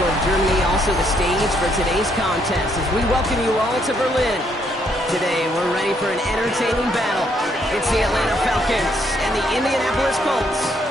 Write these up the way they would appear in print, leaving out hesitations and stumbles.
capital of Germany, also the stage for today's contest as we welcome you all to Berlin. Today, we're ready for an entertaining battle. It's the Atlanta Falcons and the Indianapolis Colts.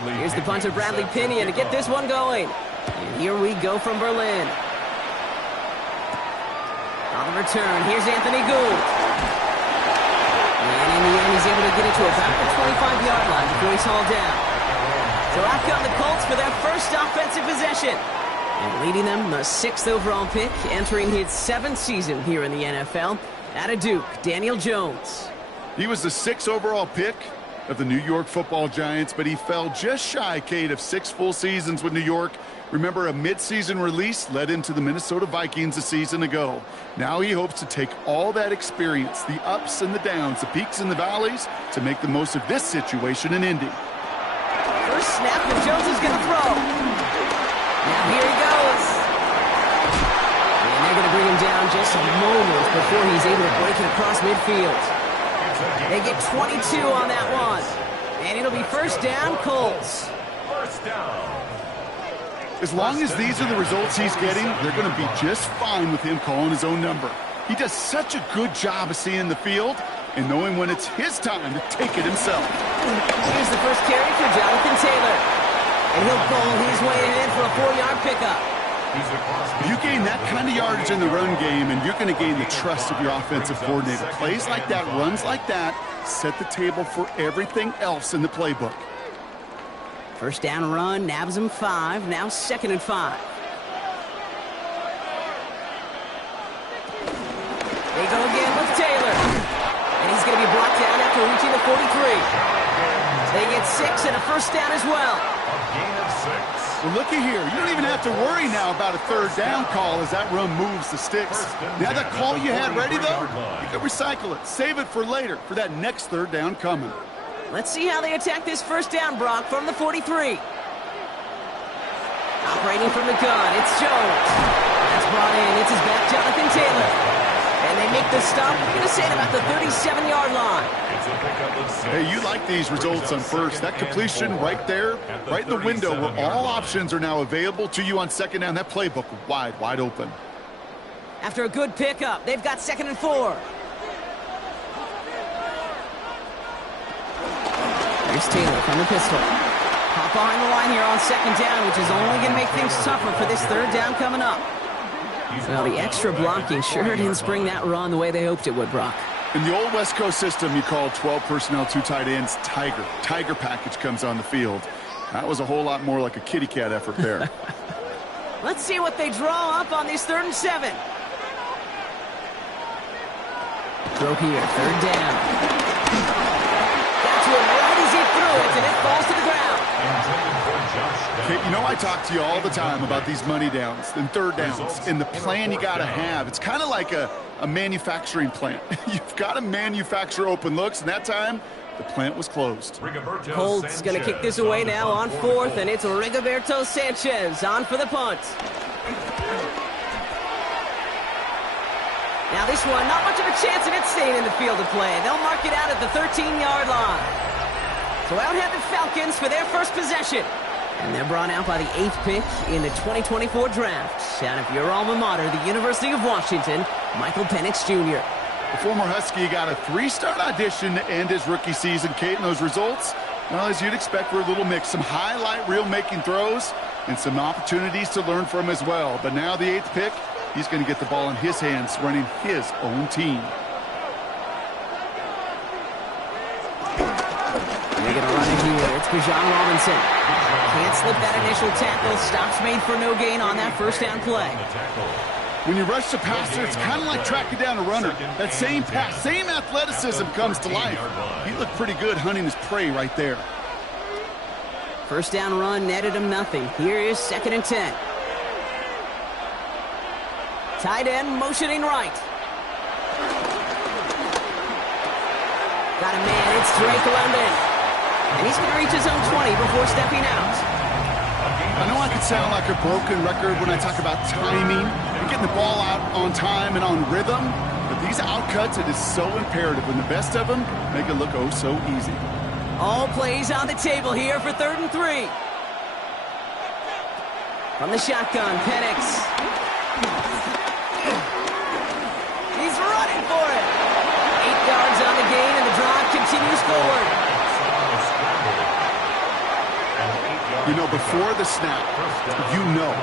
Here's the punter, Bradley Pinion, to get this one going. And here we go from Berlin. On the return, here's Anthony Gould. And in the end, he's able to get it to about the 25-yard line before he's hauled down. So out come the Colts for their first offensive possession. And leading them, the 6th overall pick, entering his 7th season here in the NFL. Out of Duke, Daniel Jones. He was the 6th overall pick of the New York Football Giants, but he fell just shy, Kate, of 6 full seasons with New York. Remember, a midseason release led him to the Minnesota Vikings a season ago. Now he hopes to take all that experience, the ups and the downs, the peaks and the valleys, to make the most of this situation in Indy. First snap, and Jones is going to throw. Now here he goes. And they're going to bring him down just a moment before he's able to break it across midfield. They get 22 on that one. And it'll be first down, Colts. First down. As long as these are the results he's getting, they're going to be just fine with him calling his own number. He does such a good job of seeing the field and knowing when it's his time to take it himself. Here's the first carry for Jonathan Taylor. And he'll pull his way ahead for a 4-yard pickup. You gain that kind of yardage in the run game, and you're going to gain the trust of your offensive coordinator. Plays like that, runs like that, set the table for everything else in the playbook. First down run, nabs him 5, now 2nd and 5. They go again with Taylor. And he's going to be brought down after reaching the 43. They get 6 and a first down as well. A gain of 6. Well, looky here. You don't even have to worry now about a third down call as that run moves the sticks. Now that call you had ready, though, you can recycle it. Save it for later, for that next third down coming. Let's see how they attack this first down, Brock, from the 43. Operating from the gun, it's Jones. That's brought in. It's his back, Jonathan Taylor. And they make the stop, we're going to say, at about the 37-yard line. Hey, you like these results on first. That completion right there, right in the window where all options are now available to you on second down. That playbook wide open. After a good pickup, they've got 2nd and 4. Here's Taylor from the pistol. Pop behind the line here on 2nd down, which is only going to make things tougher for this third down coming up. Well, the extra blocking sure didn't spring that run the way they hoped it would, Brock. In the old West Coast system, you called 12 personnel, 2 tight ends, Tiger. Tiger package comes on the field. That was a whole lot more like a kitty cat effort there. Let's see what they draw up on this 3rd and 7. Throw here, 3rd down. Got to him right as he threw it, and it falls to the ground. Kate, you know I talk to you all the time about these money downs and third downs and the plan you got to have. It's kind of like a manufacturing plant. You've got to manufacture open looks, and that time, the plant was closed. Colts going to kick this away now on 4th, and it's Rigoberto Sanchez on for the punt. Now this one, not much of a chance of it staying in the field of play. They'll mark it out at the 13-yard line. So out head the Falcons for their first possession. And they're brought out by the 8th pick in the 2024 draft. Out of your alma mater, the University of Washington, Michael Penix Jr. The former Husky got a 3-start audition to end his rookie season. Kate, and those results, well, as you'd expect, were a little mixed. Some highlight reel making throws and some opportunities to learn from as well. But now the 8th pick, he's going to get the ball in his hands running his own team. They're going to run it here. It's Bijan Robinson. Can't slip that initial tackle. Stops made for no gain on that first down play. When you rush the passer, it's kind of like tracking down a runner. That same pass, same athleticism comes to life. He looked pretty good hunting his prey right there. First down run netted him nothing. Here is 2nd and 10. Tight end motioning right. Got a man, it's Drake London. And he's going to reach his own 20 before stepping out. I know I can sound like a broken record when I talk about timing and getting the ball out on time and on rhythm, but these outcuts, it is so imperative when the best of them make it look oh so easy. All plays on the table here for 3rd and 3. From the shotgun, Penix. He's running for it. 8 yards on the gain, and the drive continues forward. You know, before the snap,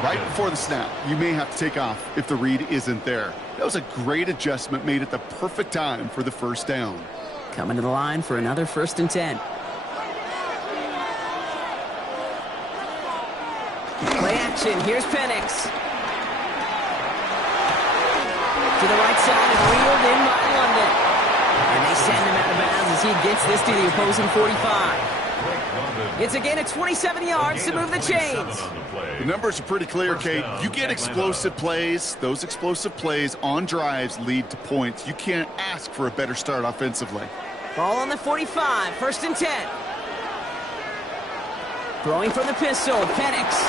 right before the snap, you may have to take off if the read isn't there. That was a great adjustment made at the perfect time for the first down. Coming to the line for another 1st and 10. Play action, here's Penix. To the right side and reeled in by London. And they send him out of bounds as he gets this to the opposing 45. It's a gain of 27 yards to move the chains. The numbers are pretty clear, Kate. You get explosive plays. Those explosive plays on drives lead to points. You can't ask for a better start offensively. Ball on the 45, 1st and 10. Throwing from the pistol, Penix.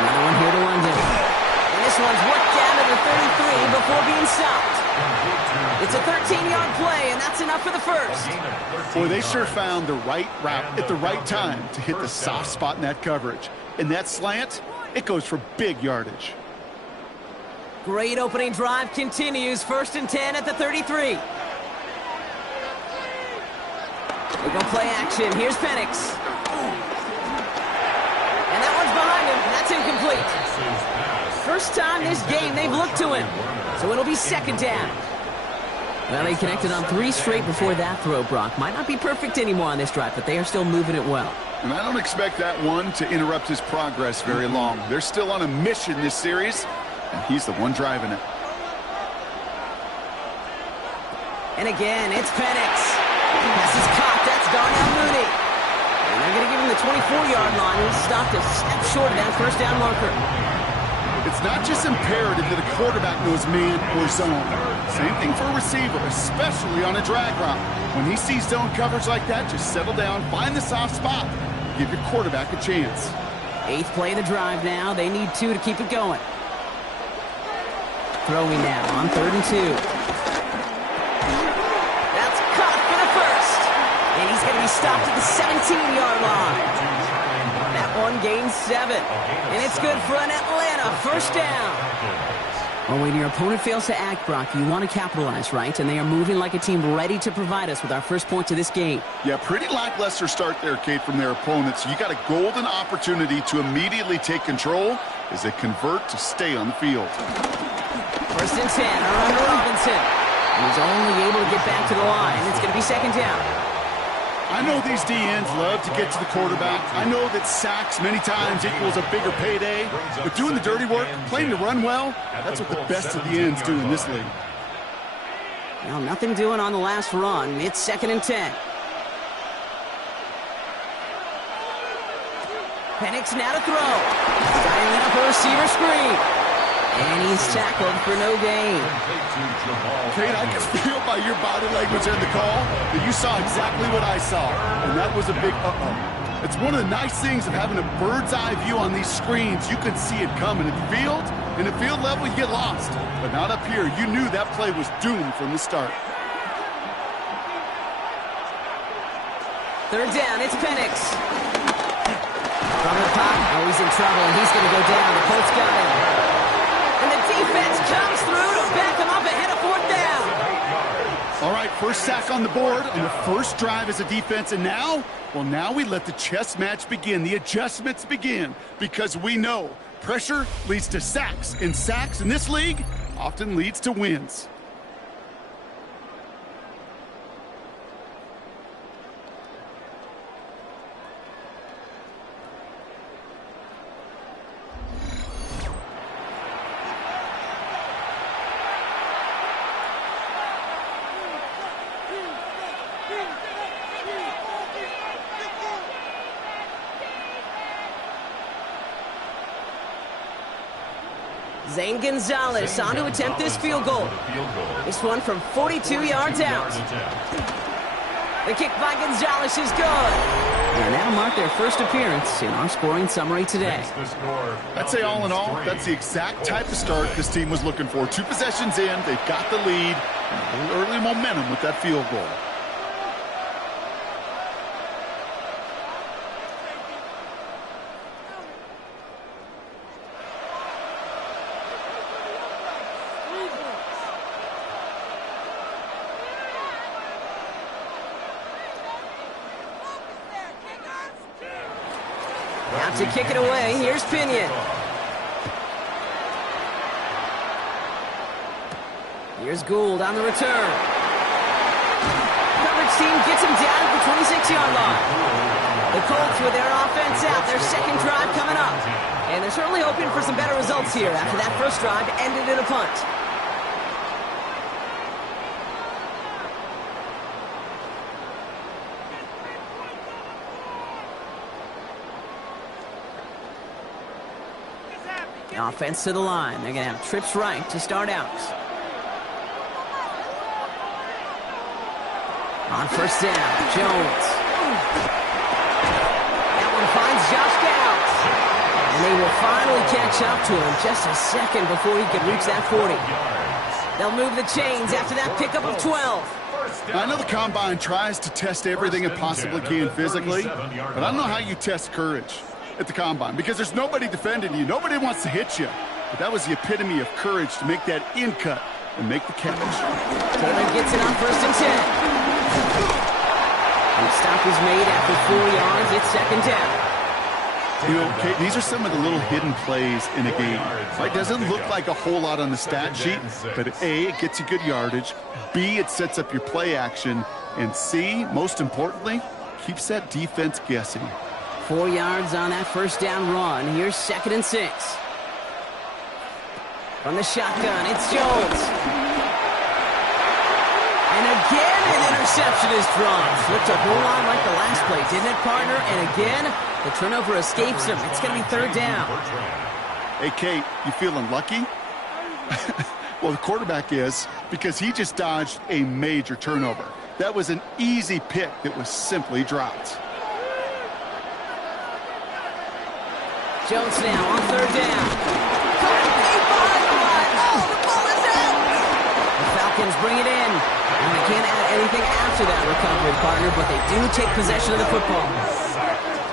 Another one here to London. And this one's worked down to the 33 before being stopped. It's a 13-yard play, and that's enough for the first. Boy, they sure found the right route at the right time to hit the soft spot in that coverage. And that slant, it goes for big yardage. Great opening drive continues. 1st and 10 at the 33. We go play action. Here's Penix. And that one's behind him. That's incomplete. First time this game they've looked to him. So it'll be 2nd down. Well, they connected on 3 straight before that throw, Brock. Might not be perfect anymore on this drive, but they are still moving it well. And I don't expect that one to interrupt his progress very long. They're still on a mission this series, and he's the one driving it. And again, it's Penix. Pass is caught. That's Darnell Mooney. And they're going to give him the 24-yard line. He's stopped a step short of that first down marker. It's not just imperative that a quarterback knows man or zone. Same thing for a receiver, especially on a drag route. When he sees zone coverage like that, just settle down, find the soft spot, give your quarterback a chance. 8th play of the drive now. They need 2 to keep it going. Throwing now on 3rd and 2. That's caught for the first. And he's going to be stopped at the 17-yard line. That one gains 7. And it's good for an Atlanta first down. Well, when your opponent fails to act, Brock, you want to capitalize, right? And they are moving like a team ready to provide us with our first points of this game. Yeah, pretty lackluster start there, Kate, from their opponents. You got a golden opportunity to immediately take control as they convert to stay on the field. 1st and 10, around Robinson. And he's only able to get back to the line. It's going to be 2nd down. I know these DNs love to get to the quarterback. I know that sacks many times equals a bigger payday. But doing the dirty work, playing to run well, that's what the best of the ends do in this league. Well, nothing doing on the last run. It's 2nd and 10. Penix now to throw. Dialing up a receiver screen. And he's tackled for no gain. Kate, I can feel by your body language in the call that you saw exactly what I saw. And that was a big uh-oh. It's one of the nice things of having a bird's eye view on these screens. You can see it coming at the field. In the field level, you get lost. But not up here. You knew that play was doomed from the start. 3rd down, it's Penix. From the top, oh, he's in trouble, and he's going to go down. The Colts got him. And the defense comes through to back him up ahead of 4th down. All right, first sack on the board on the first drive as a defense. And now, well, now we let the chess match begin. The adjustments begin because we know pressure leads to sacks. And sacks in this league often leads to wins. Zane Gonzalez on to attempt this field goal. This one from 42 yards out. The kick by Gonzalez is good. And that'll mark their first appearance in our scoring summary today. I'd say all in all, that's the exact type of start this team was looking for. 2 possessions in, they've got the lead, and a little early momentum with that field goal. Out to kick it away, here's Pinion. Here's Gould on the return. Coverage team gets him down at the 26-yard line. The Colts with their offense out, their second drive coming up. And they're certainly hoping for some better results here after that first drive ended in a punt. Offense to the line. They're going to have trips right to start out. On first down, Jones. That one finds Josh Galloway. And they will finally catch up to him just a second before he could reach that 40. They'll move the chains after that pickup of 12. I know the Combine tries to test everything it possibly can physically, but I don't know how you test courage at the Combine, because there's nobody defending you. Nobody wants to hit you. But that was the epitome of courage to make that in cut and make the catch. Taylor gets it on first and 10. And the stop is made after 4 yards. It's second down. You know, Kate, these are some of the little hidden plays in a game. Right? Doesn't look like a whole lot on the stat sheet, but A, it gets you good yardage. B, it sets up your play action. And C, most importantly, keeps that defense guessing. 4 yards on that first down run. Here's second and 6. From the shotgun, it's Jones. And again, an interception is drawn. Flipped a whole lot like the last play, didn't it, partner? And again, the turnover escapes him. It's going to be third down. Hey, Kate, you feeling lucky? Well, the quarterback is, because he just dodged a major turnover. That was an easy pick that was simply dropped. Jones now on third down. The ball is out! The Falcons bring it in. And they can't add anything after that recovery, partner, but they do take possession of the football.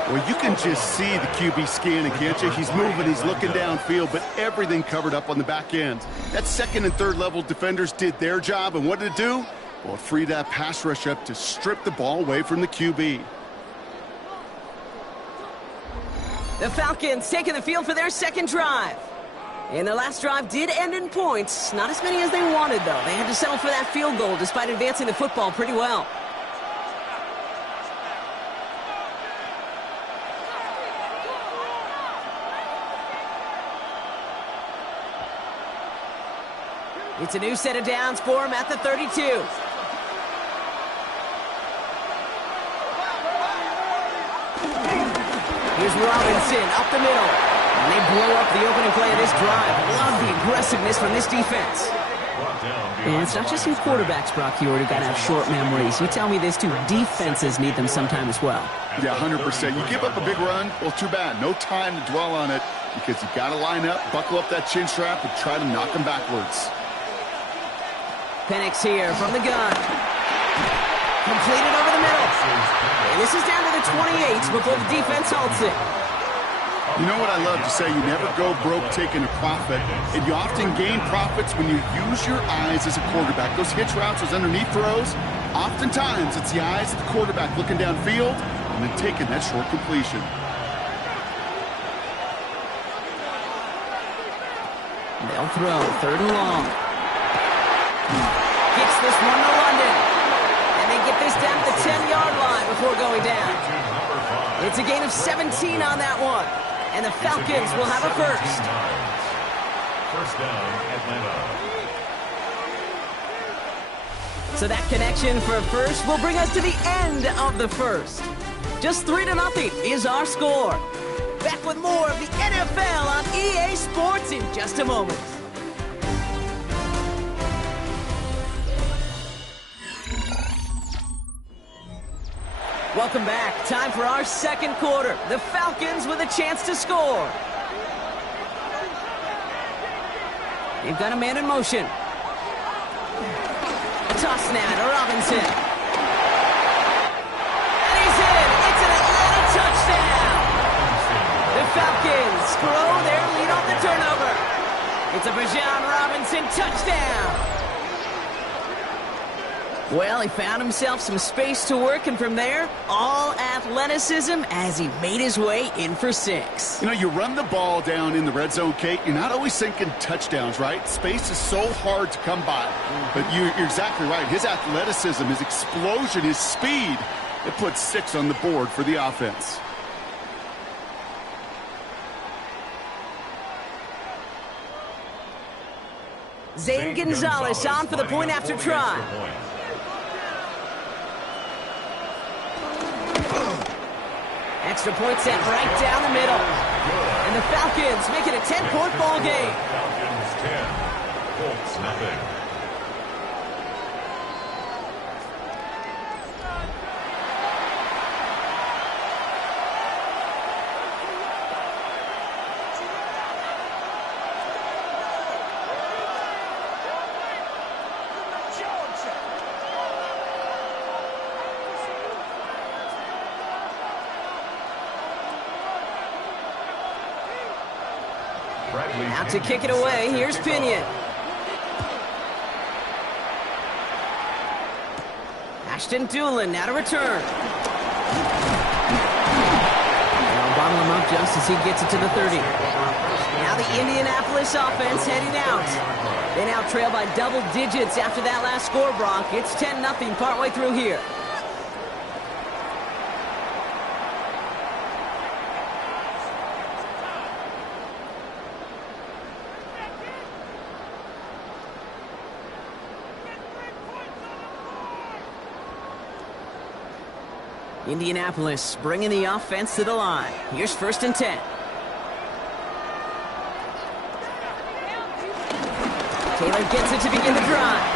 Well, you can just see the QB scanning, can't you? He's moving, he's looking downfield, but everything covered up on the back end. That second and third level defenders did their job, and what did it do? Well, it freed that pass rush up to strip the ball away from the QB. The Falcons taking the field for their second drive. And their last drive did end in points. Not as many as they wanted, though. They had to settle for that field goal despite advancing the football pretty well. It's a new set of downs for him at the 32. Here's Robinson up the middle. And they blow up the opening play of this drive. Love the aggressiveness from this defense. And it's not just your quarterbacks, Brock Huard, who got to have short memories. You tell me this, too. Defenses need them sometime as well. Yeah, 100%. You give up a big run, well, too bad. No time to dwell on it because you got to line up, buckle up that chin strap, and try to knock them backwards. Penix here from the gun. Completed over the middle. And this is down to the 28 before the defense halts it. You know what I love to say? You never go broke taking a profit, and you often gain profits when you use your eyes as a quarterback. Those hitch routes, those underneath throws, oftentimes it's the eyes of the quarterback looking downfield and then taking that short completion. They'll throw third and long. Gets this one to London. And they get this down to the 10-yard line before going down. It's a gain of 17 on that one. And the Falcons will have a first. First down, Atlanta. So that connection for first will bring us to the end of the first. Just 3-0 is our score. Back with more of the NFL on EA Sports in just a moment. Welcome back. Time for our second quarter. The Falcons with a chance to score. They've got a man in motion. A toss now to Robinson. And he's in. It's an Atlanta touchdown. The Falcons grow their lead on the turnover. It's a Bijan Robinson touchdown. Well, he found himself some space to work, and from there, all athleticism as he made his way in for 6. You know, you run the ball down in the red zone, Kate, you're not always thinking touchdowns, right? Space is so hard to come by. But you're exactly right. His athleticism, his explosion, his speed, it puts 6 on the board for the offense. Zane Gonzalez on for the point after try. Extra point set right down the middle. And the Falcons make it a 10-point ball game. Falcons 10, Colts nothing. Out to kick it away, here's Pinion. Ashton Doolin now to return. They'll bottle him up just as he gets it to the 30. Now the Indianapolis offense heading out. They now trail by double digits after that last score, Brock. It's 10-0 partway through here. Indianapolis bringing the offense to the line. Here's 1st and 10. Taylor gets it to begin the drive.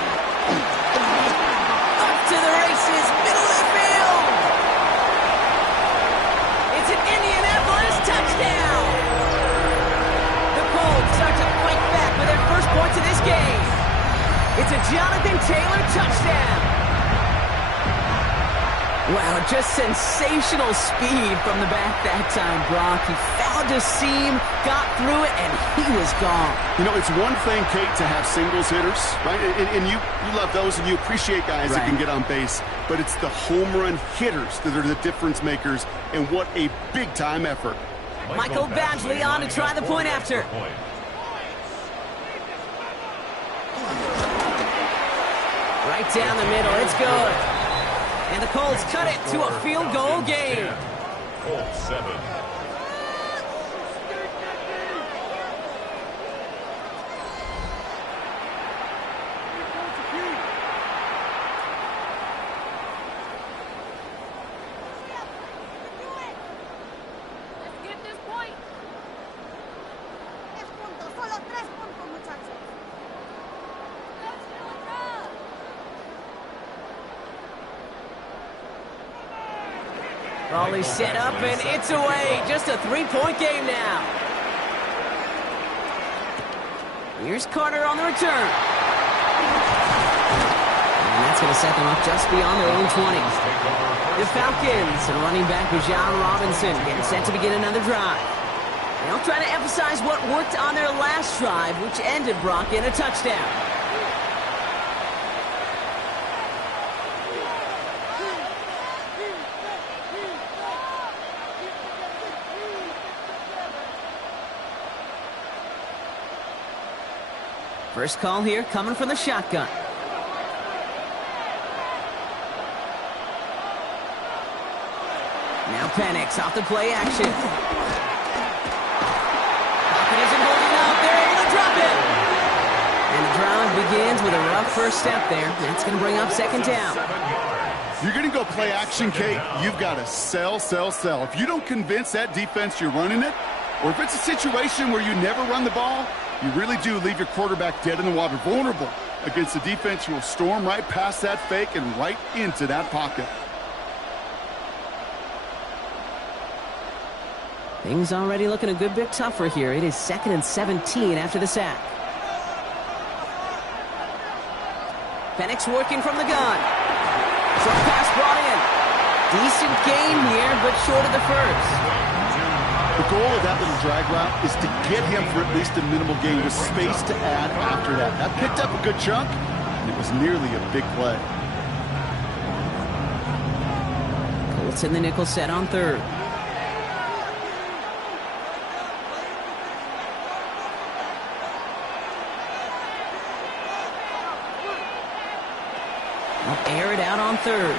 Up to the races, middle of the field. It's an Indianapolis touchdown. The Colts start to fight back with their first points of this game. It's a Jonathan Taylor touchdown. Wow, just sensational speed from the back that time, Brock. He found a seam, got through it, and he was gone. You know, it's one thing, Kate, to have singles hitters, right? And you love those, and you appreciate guys that can get on base. But it's the home run hitters that are the difference makers, and what a big-time effort. Michael Badgley on to try the point after. Right down the middle, it's good. And the Colts cut it to a field goal game. Colts 7. Raleigh set up, and it's away. Just a 3-point game now. Here's Carter on the return. And that's going to set them up just beyond their own 20. The Falcons and running back Bijan Robinson getting set to begin another drive. They'll try to emphasize what worked on their last drive, which ended, Brock, in a touchdown. First call here coming from the shotgun. Now Penix off the play action. Pocket isn't holding up. They're able to drop it. And the drive begins with a rough first step there. That's going to bring up 2nd down. You're going to go play action, Kate. You've got to sell. If you don't convince that defense you're running it, or if it's a situation where you never run the ball, you really do leave your quarterback dead in the water, vulnerable against a defense who will storm right past that fake and right into that pocket. Things already looking a good bit tougher here. It is 2nd and 17 after the sack. Penix working from the gun. Short pass brought in. Decent gain here, but short of the first. The goal of that little drag route is to get him for at least a minimal gain with space to add after that. That picked up a good chunk, and it was nearly a big play. Colts in the nickel set on 3rd. Air it out on 3rd.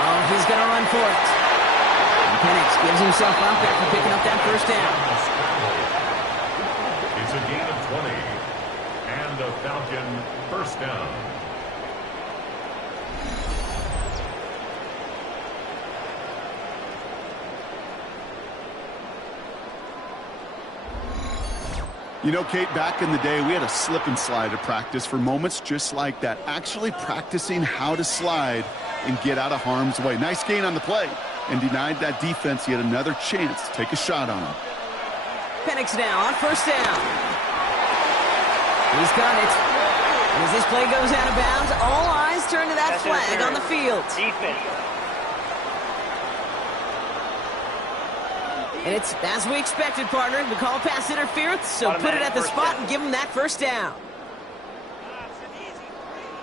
Oh, he's going to run for it. And Penix gives himself up after picking up that first down. It's a gain of 20. And a Falcon first down. You know, Kate, back in the day, we had a slip and slide at practice for moments just like that. Actually practicing how to slide and get out of harm's way. Nice gain on the play, and denied that defense yet another chance to take a shot on him. Penix now on first down. He's got it. And as this play goes out of bounds, all eyes turn to that flag on the field. Defense. And it's as we expected, partner. We call pass interference, so put it at the spot and give him that first down.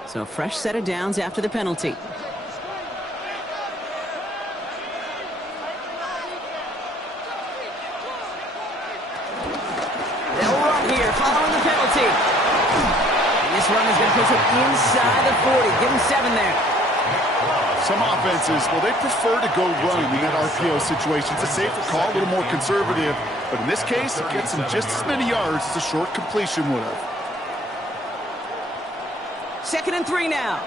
So a fresh set of downs after the penalty. They'll run here following the penalty. And this run is going to push him inside the 40. Give him 7 there. Some offenses, well, they prefer to go run in that RPO situation. It's a safer call, a little more conservative. But in this case, it gets him just as many yards as a short completion would have. 2nd and 3 now.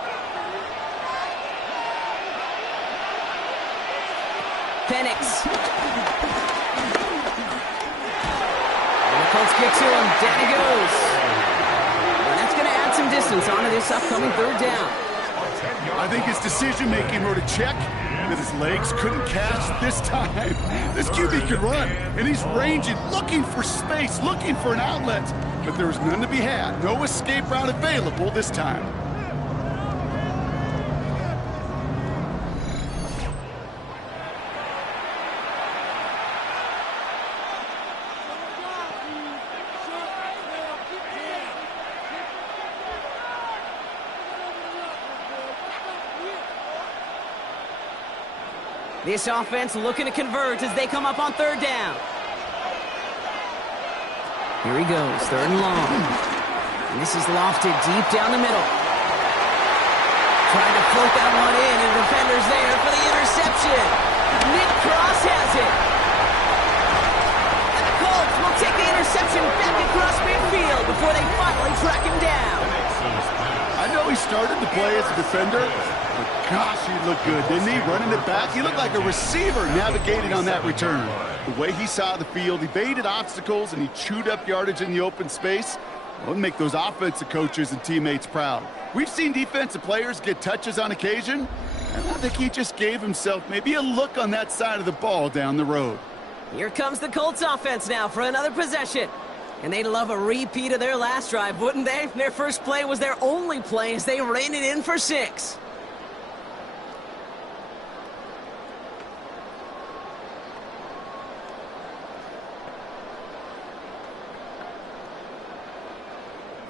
Penix. And the Colts kick to him. Down he goes. And that's going to add some distance onto this upcoming 3rd down. I think his decision-making wrote a check that his legs couldn't catch this time. This QB can run, and he's ranging, looking for space, looking for an outlet. But there was none to be had. No escape route available this time. This offense looking to convert as they come up on 3rd down. Here he goes, 3rd and long. And this is lofted deep down the middle. Trying to float that one in, and the defender's there for the interception. Nick Cross has it. And the Colts will take the interception back across midfield before they finally track him down. I know he started to play as a defender, but gosh, he looked good, didn't he? Running it back, he looked like a receiver navigating on that return. The way he saw the field, evaded obstacles, and he chewed up yardage in the open space. Well, it'll make those offensive coaches and teammates proud. We've seen defensive players get touches on occasion, and I think he just gave himself maybe a look on that side of the ball down the road. Here comes the Colts offense now for another possession. And they'd love a repeat of their last drive, wouldn't they? Their first play was their only play as they ran it in for 6.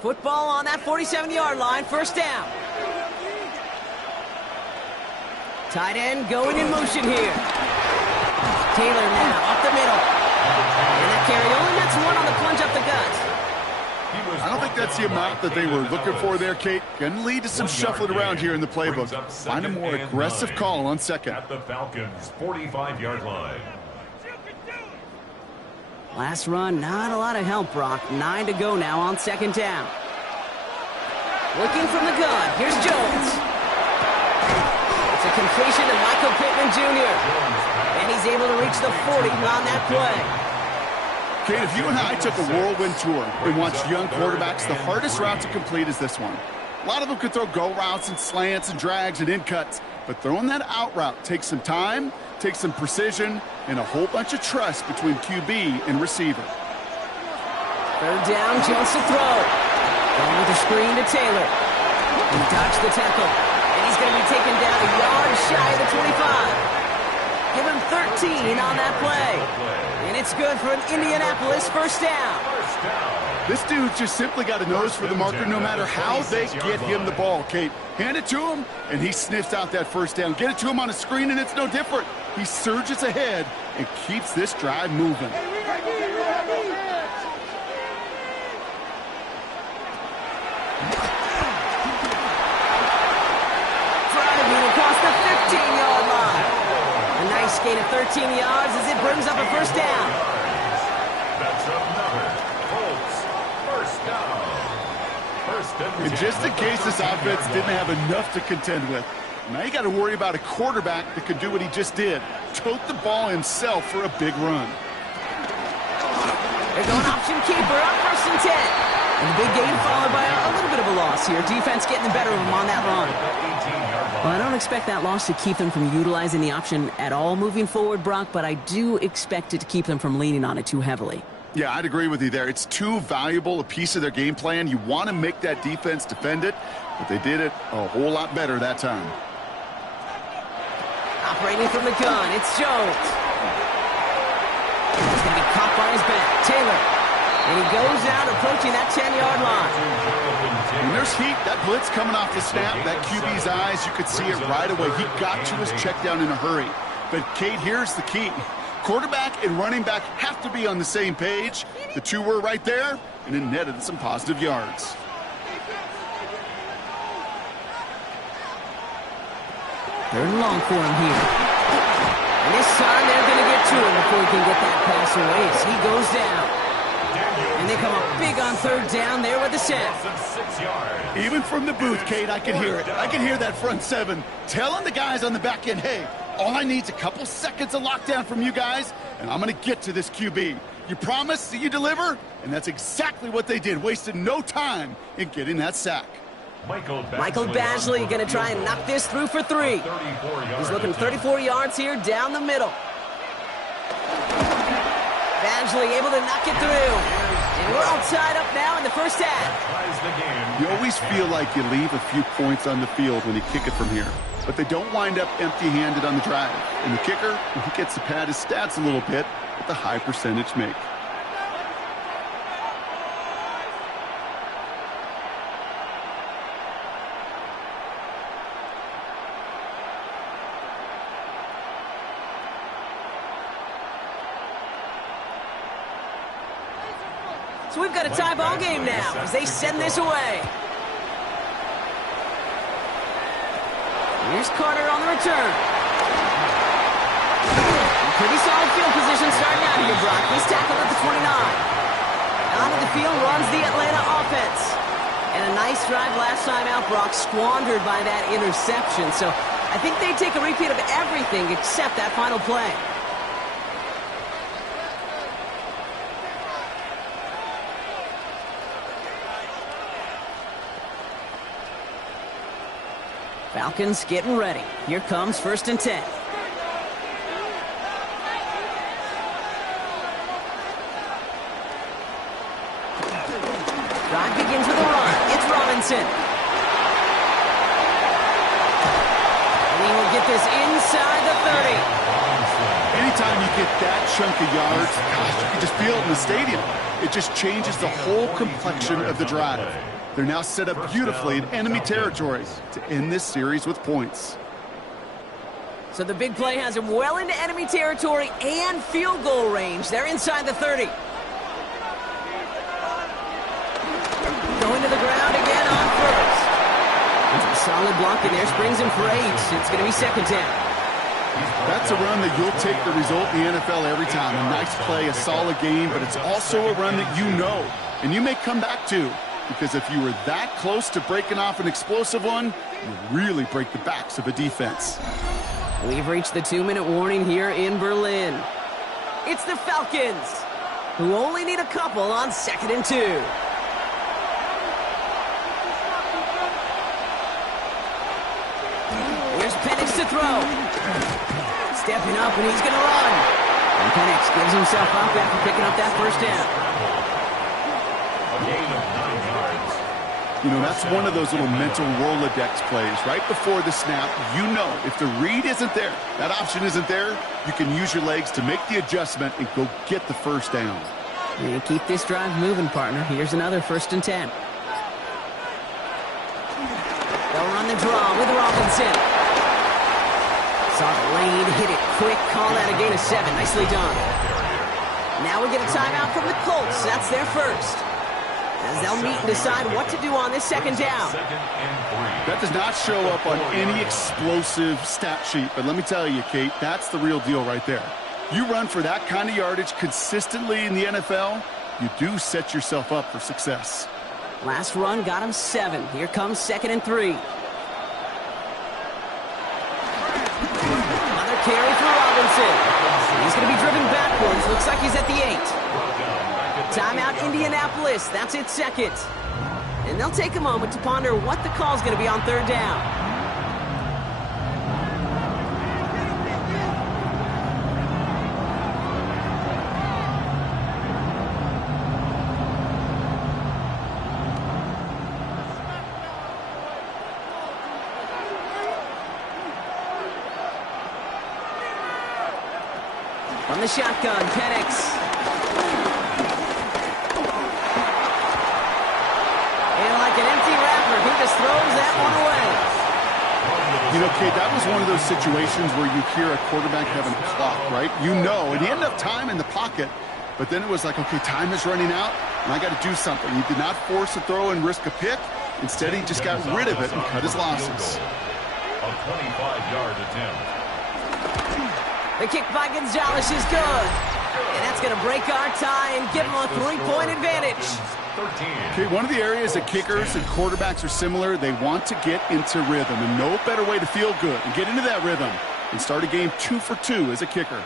Football on that 47-yard line, first down. Tight end going in motion here. Taylor now up the middle. And that carry only gets 1 on the plunge up the gut. I don't think that's the amount that they were looking for there, Kate. Going to lead to some shuffling around here in the playbook. Find a more aggressive call on 2nd. At the Falcons' 45-yard line. Last run, not a lot of help, Brock. 9 to go now on 2nd down. Looking from the gun. Here's Jones. It's a completion to Michael Pittman Jr. And he's able to reach the 40 on that play. Kate, if you and I took a whirlwind tour and watched young quarterbacks, the hardest route to complete is this one. A lot of them could throw go routes and slants and drags and in cuts, but throwing that out route takes some time, takes some precision and a whole bunch of trust between QB and receiver. Third down, Jones to throw. Going with a screen to Taylor. He dodged the tackle, and he's going to be taken down a yard shy of the 25. Give him 13 on that play. And it's good for an Indianapolis first down. This dude's just simply got a nose for the marker no matter how they get him the ball, Kate. Hand it to him, and he sniffs out that first down. Get it to him on a screen, and it's no different. He surges ahead and keeps this drive moving. Driving across the 15-yard line. A nice gain of 13 yards as it brings up a first down. That's another Colts first down. And just in case this offense didn't have enough to contend with, now you got to worry about a quarterback that could do what he just did. Tote the ball himself for a big run. They're going option keeper up 1st and 10. And the big gain followed by a little bit of a loss here. Defense getting the better of them on that run. Well, I don't expect that loss to keep them from utilizing the option at all moving forward, Brock, but I do expect it to keep them from leaning on it too heavily. Yeah, I'd agree with you there. It's too valuable a piece of their game plan. You want to make that defense defend it, but they did it a whole lot better that time. Operating from the gun, it's Jones. He's going to be caught by his back. Taylor. And he goes out approaching that 10-yard line. When there's heat, that blitz coming off the snap, that QB's eyes, you could see it right away. He got to his check down in a hurry. But, Kate, here's the key. Quarterback and running back have to be on the same page. The two were right there, and it netted some positive yards. Third and long for him here. And this time they're going to get to him before he can get that pass away as he goes down. And they come up big on third down there with the set. Even from the booth, Kate, I can hear it. I can hear that front seven telling the guys on the back end, hey, all I need is a couple seconds of lockdown from you guys, and I'm going to get to this QB. You promise that you deliver? And that's exactly what they did, wasted no time in getting that sack. Michael Badgley going to try and knock this through for 3. He's looking 34 yards here down the middle. Badgley able to knock it through. And we're all tied up now in the first half. You always feel like you leave a few points on the field when you kick it from here. But they don't wind up empty-handed on the drive. And the kicker, he gets to pad his stats a little bit with a high percentage make. So we've got a tie ball game now as they send this away. Here's Carter on the return. Pretty solid field position starting out here, Brock. He's tackled at the 29. Onto the field runs the Atlanta offense. And a nice drive last time out, Brock, squandered by that interception. So I think they take a repeat of everything except that final play. Falcons getting ready. Here comes 1st and 10. Drive begins with a run. It's Robinson. And he will get this inside the 30. Anytime you get that chunk of yards, gosh, you can just feel it in the stadium. It just changes the whole complexion of the drive. They're now set up beautifully in enemy territory to end this series with points. So the big play has him well into enemy territory and field goal range. They're inside the 30. Going to the ground again on first. A solid block in there, springs him for 8. It's going to be 2nd down. That's a run that you'll take the result in the NFL every time. A nice play, a solid game, but it's also a run that you know, and you may come back to. Because if you were that close to breaking off an explosive one, you really break the backs of a defense. We've reached the 2-minute warning here in Berlin. It's the Falcons, who only need a couple on 2nd and 2. Here's Penix to throw. Stepping up, and he's going to run. And Penix gives himself up after picking up that first down. A gain of 9 yards. You know, that's one of those little mental Rolodex plays. Right before the snap, you know if the read isn't there, that option isn't there, you can use your legs to make the adjustment and go get the first down. And keep this drive moving, partner. Here's another 1st and 10. They'll run the draw with Robinson. Saw the lane, hit it quick, call that a gain of 7. Nicely done. Now we get a timeout from the Colts. That's their first. As they'll meet and decide what to do on this 2nd down. That does not show up on any explosive stat sheet, but let me tell you, Kate, that's the real deal right there. You run for that kind of yardage consistently in the NFL, you do set yourself up for success. Last run got him 7. Here comes 2nd and 3. Another carry for Robinson. He's going to be driven backwards. Looks like he's at the 8. Timeout Indianapolis. That's its 2nd. And they'll take a moment to ponder what the call's going to be on 3rd down. From the shotgun, Penix. And like an empty wrapper, he just throws that one away. You know, Kate, that was one of those situations where you hear a quarterback having a clock, right? You know, and he had enough time in the pocket, but then it was like, okay, time is running out, and I got to do something. He did not force a throw and risk a pick. Instead, he just got rid of it and cut his losses. A 25-yard attempt. The kick by Gonzalez is good. And that's going to break our tie and give him a 3-point advantage. Okay, one of the areas that kickers and quarterbacks are similar, they want to get into rhythm. And no better way to feel good and get into that rhythm and start a game 2 for 2 as a kicker.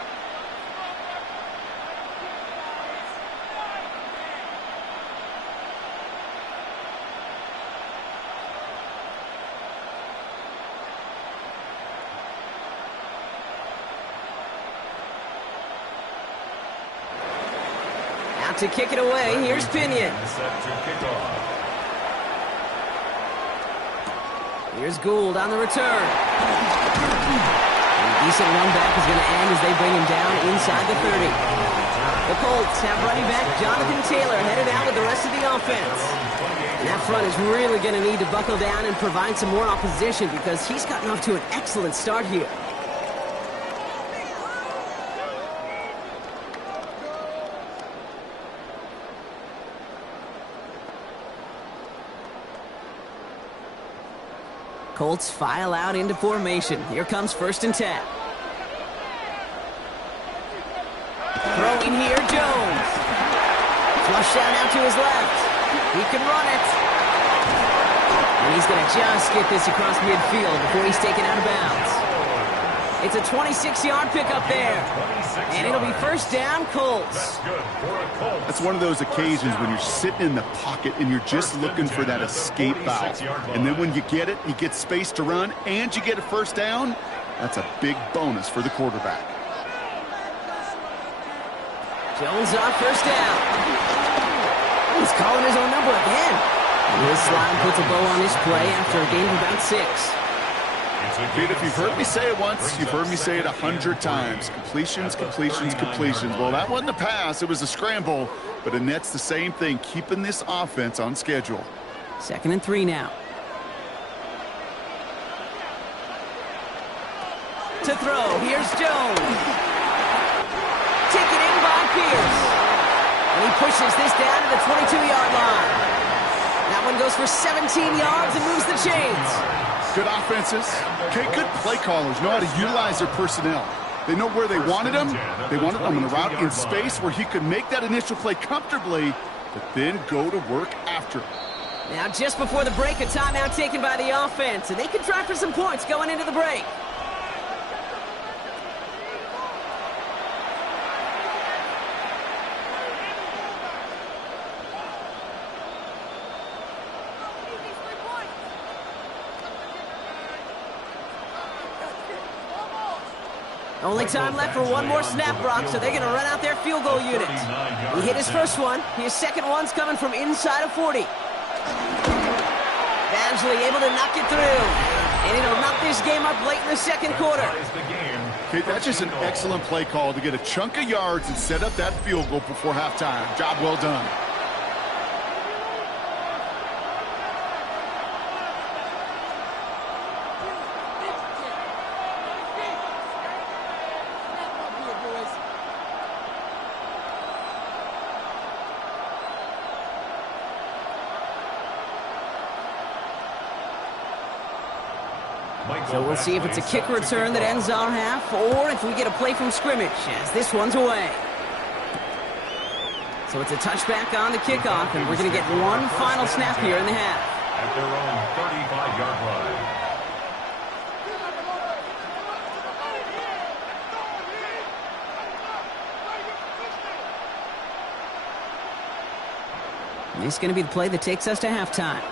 To kick it away, here's Pinion. Here's Gould on the return. A decent run back is going to end as they bring him down inside the 30. The Colts have running back Jonathan Taylor headed out with the rest of the offense. And that front is really going to need to buckle down and provide some more opposition because he's gotten off to an excellent start here. Colts file out into formation. Here comes 1st and 10. Throwing here, Jones. Flush down out to his left. He can run it. And he's going to just get this across midfield before he's taken out of bounds. It's a 26-yard pickup there. And it'll be 1st down, Colts. That's one of those occasions when you're sitting in the pocket and you're just looking for that escape valve. And then when you get it, you get space to run, and you get a 1st down. That's a big bonus for the quarterback. Jones on 1st down. He's calling his own number again. And his slide puts a bow on his play after a gain of about 6. Dude, if you've heard me say it once, you've heard me say it 100 times. Completions, completions, completions. Well, that wasn't a pass. It was a scramble. But it nets the same thing, keeping this offense on schedule. 2nd and 3 now. To throw, here's Jones. Taken in by Pierce. And he pushes this down to the 22-yard line. That one goes for 17 yards and moves the chains. Good offenses. Okay, good play callers know how to utilize their personnel. They know where they wanted him. They wanted him on a route in space where he could make that initial play comfortably, but then go to work after it. Now, just before the break, a timeout taken by the offense, and they can try for some points going into the break. Only time left for one more snap, Brock, so they're going to run out their field goal unit. He hit his first one. His second one's coming from inside of 40. Badgley able to knock it through. And it'll knock this game up late in the second quarter. Okay, that's just an excellent play call to get a chunk of yards and set up that field goal before halftime. Job well done. So we'll see if it's a kick return that ends our half, or if we get a play from scrimmage, as this one's away. So it's a touchback on the kickoff, and we're going to get one final snap here in the half. At their own 35-yard line. This is going to be the play that takes us to halftime.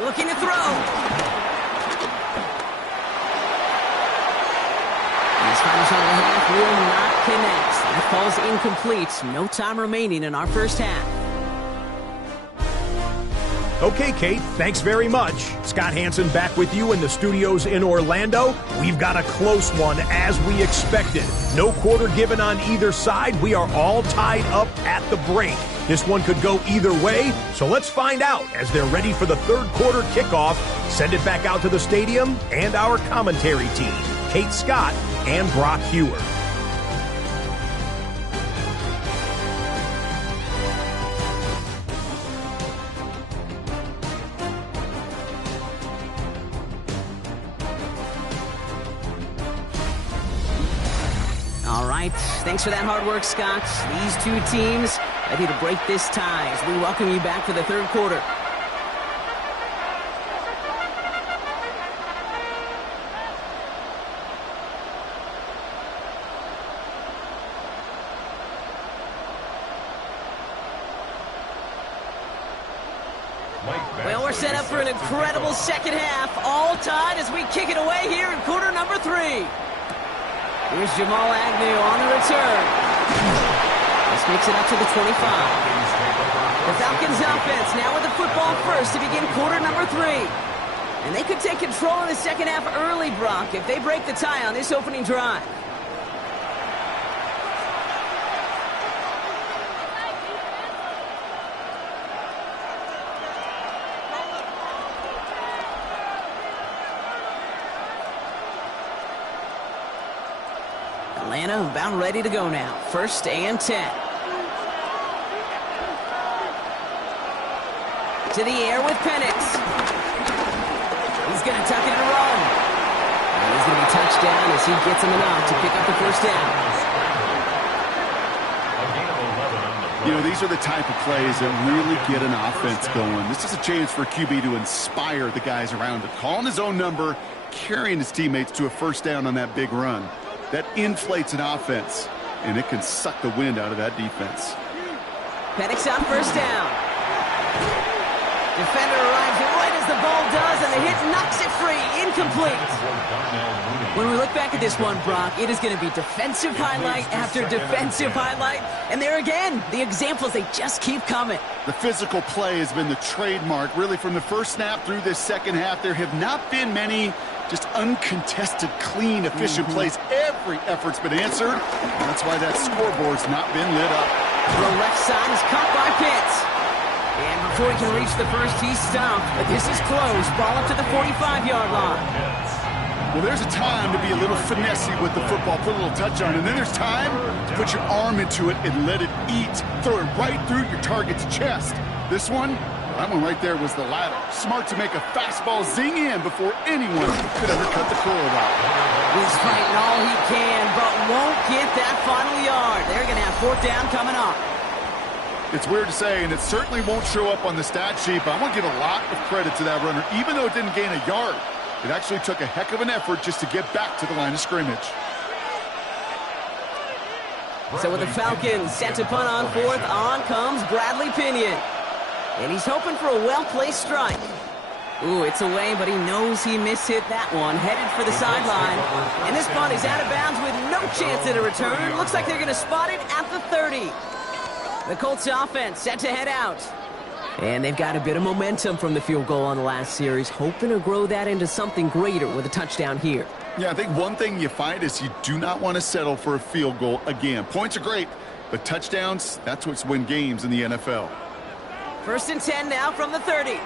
Looking to throw. This final shot of the half will not connect. That falls incomplete. No time remaining in our first half. Okay, Kate, thanks very much. Scott Hansen back with you in the studios in Orlando. We've got a close one as we expected. No quarter given on either side. We are all tied up at the break. This one could go either way, so let's find out as they're ready for the third quarter kickoff. Send it back out to the stadium and our commentary team, Kate Scott and Brock Hewer. All right, thanks for that hard work, Scott. These two teams ready to break this tie as we welcome you back for the third quarter. Well, we're set up for an incredible second half, all tied as we kick it away here in quarter number 3. Here's Jamal Agnew on the return. This makes it up to the 25. The Falcons offense now with the football first to begin quarter number 3. And they could take control in the second half early, Brock, if they break the tie on this opening drive. Atlanta about ready to go now. 1st and 10. To the air with Penix. He's going to tuck it and run. And he's going to be touchdown as he gets him enough to pick up the first down. You know, these are the type of plays that really get an offense going. This is a chance for QB to inspire the guys around him. Calling his own number, carrying his teammates to a first down on that big run. That inflates an offense, and it can suck the wind out of that defense. Penix on first down. Defender arrives right as the ball does, and the hit knocks it free. Incomplete. When we look back at this one, Brock, it is going to be defensive highlight after defensive highlight. And there again, the examples, they just keep coming. The physical play has been the trademark. Really, from the first snap through this second half, there have not been many just uncontested, clean, efficient plays. Every effort's been answered. And that's why that scoreboard's not been lit up. The left side is caught by Pitts. And before he can reach the first, he's stopped. But this is close. Ball up to the 45-yard line. Well, there's a time to be a little finessey with the football, put a little touch on it. And then there's time to put your arm into it and let it eat. Throw it right through your target's chest. This one, that one right there was the latter. Smart to make a fastball zing in before anyone could ever cut the cord out. He's fighting all he can, but won't get that final yard. They're going to have 4th down coming up. It's weird to say, and it certainly won't show up on the stat sheet, but I want to give a lot of credit to that runner. Even though it didn't gain a yard, it actually took a heck of an effort just to get back to the line of scrimmage. So with the Falcons set to punt on 4th, on comes Bradley Pinion. And he's hoping for a well-placed strike. Ooh, it's away, but he knows he mishit that one. Headed for the sideline. And this punt is out of bounds with no chance at a return. Looks like they're going to spot it at the 30. The Colts offense set to head out. And they've got a bit of momentum from the field goal on the last series, hoping to grow that into something greater with a touchdown here. Yeah, I think one thing you find is you do not want to settle for a field goal again. Points are great, but touchdowns, that's what's win games in the NFL. 1st and 10 now from the 30.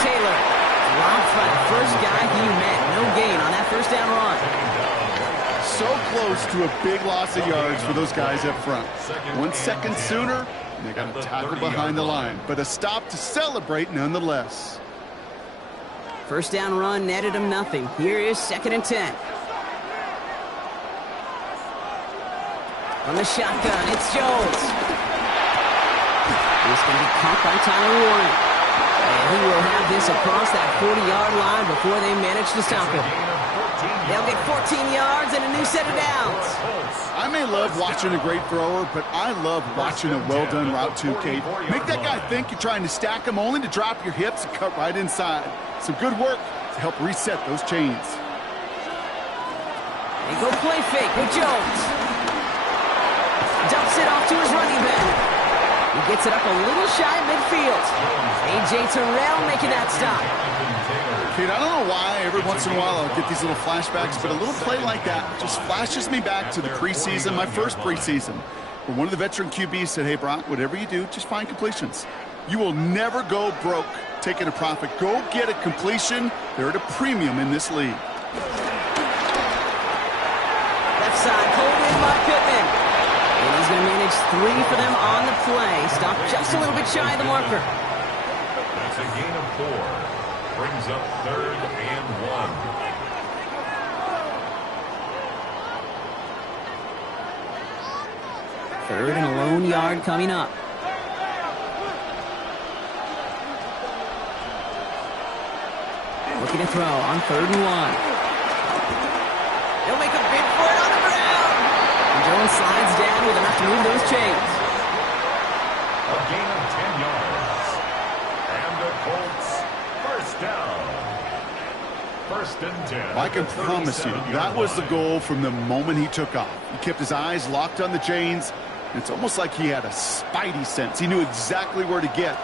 Taylor dropped by the first guy he met. No gain on that first down run. So close to a big loss of yards for those guys up front. 1 second sooner, and they got a tackle behind the line. But a stop to celebrate nonetheless. First down run netted him nothing. Here is 2nd and 10. On the shotgun, it's Jones. He's going to be caught by Tyler Warren. And he will have this across that 40-yard line before they manage to stop him. They'll get 14 yards and a new set of downs. I may love watching a great thrower, but I love watching a well-done route too, Kate. Make that guy think you're trying to stack him only to drop your hips and cut right inside. Some good work to help reset those chains. They go play fake with Jones. Dumps it off to his running back. He gets it up a little shy midfield. A.J. Terrell making that stop. Kate, I don't know why every once in a while I'll get these little flashbacks, but a little play like that just flashes me back to the preseason, my first preseason, where one of the veteran QBs said, hey, Brock, whatever you do, just find completions. You will never go broke taking a profit. Go get a completion. They're at a premium in this league. Left side, pulled in by Pittman. And he's going to manage 3 for them on the play. Stop just a little bit shy of the marker. That's a gain of 4. Brings up 3rd and 1. Third and a lone yard coming up. Looking to throw on 3rd and 1. They'll make a big for it on the ground. And Jones slides down with enough to move those chains. A gain of 10 yards. And the Colts first down. 1st and 10. I can promise you, that was the goal from the moment he took off. He kept his eyes locked on the chains. It's almost like he had a spidey sense. He knew exactly where to get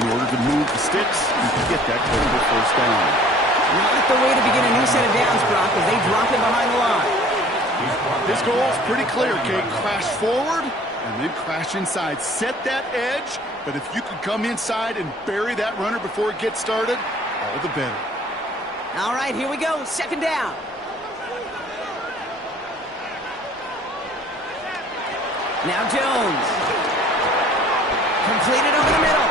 in order to move the sticks and to get that critical first down. Not the way to begin a new set of downs, Brock, as they drop him behind the line. His goal is pretty clear, Kate. Crash forward and then crash inside. Set that edge, but if you could come inside and bury that runner before it gets started, all the better. All right, here we go. 2nd down. Now Jones. Completed over the middle.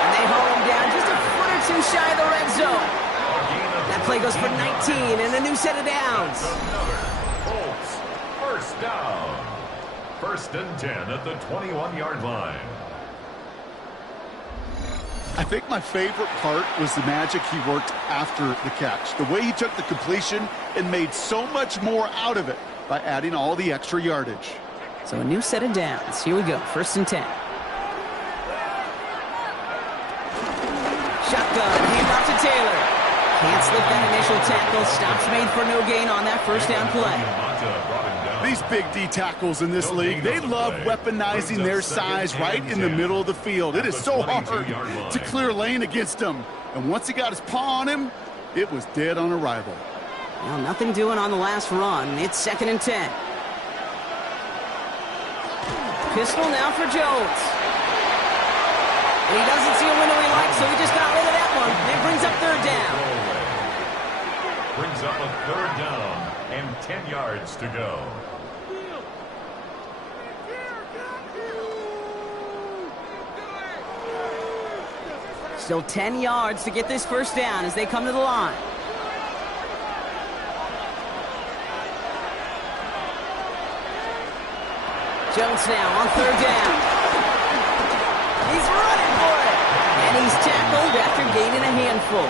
And they haul him down just a foot or 2 shy of the red zone. That play goes for 19 and a new set of downs. Colts first down. 1st and 10 at the 21-yard line. I think my favorite part was the magic he worked after the catch. The way he took the completion and made so much more out of it by adding all the extra yardage. So a new set of downs. Here we go. 1st and 10. Shotgun. Hand off to Taylor. Can't slip that initial tackle. Stops made for no gain on that first down play. These big D tackles in this league, they love weaponizing their size right in the middle of the field. It is so hard to clear lane against them. And once he got his paw on him, it was dead on arrival. Well, nothing doing on the last run. It's 2nd and 10. Pistol now for Jones. And he doesn't see a window he likes, so he just got rid of that one. It brings up 3rd down. Brings up a 3rd down and 10 yards to go. Still 10 yards to get this first down as they come to the line. Jones now on 3rd down. He's running for it. And he's tackled after gaining a handful.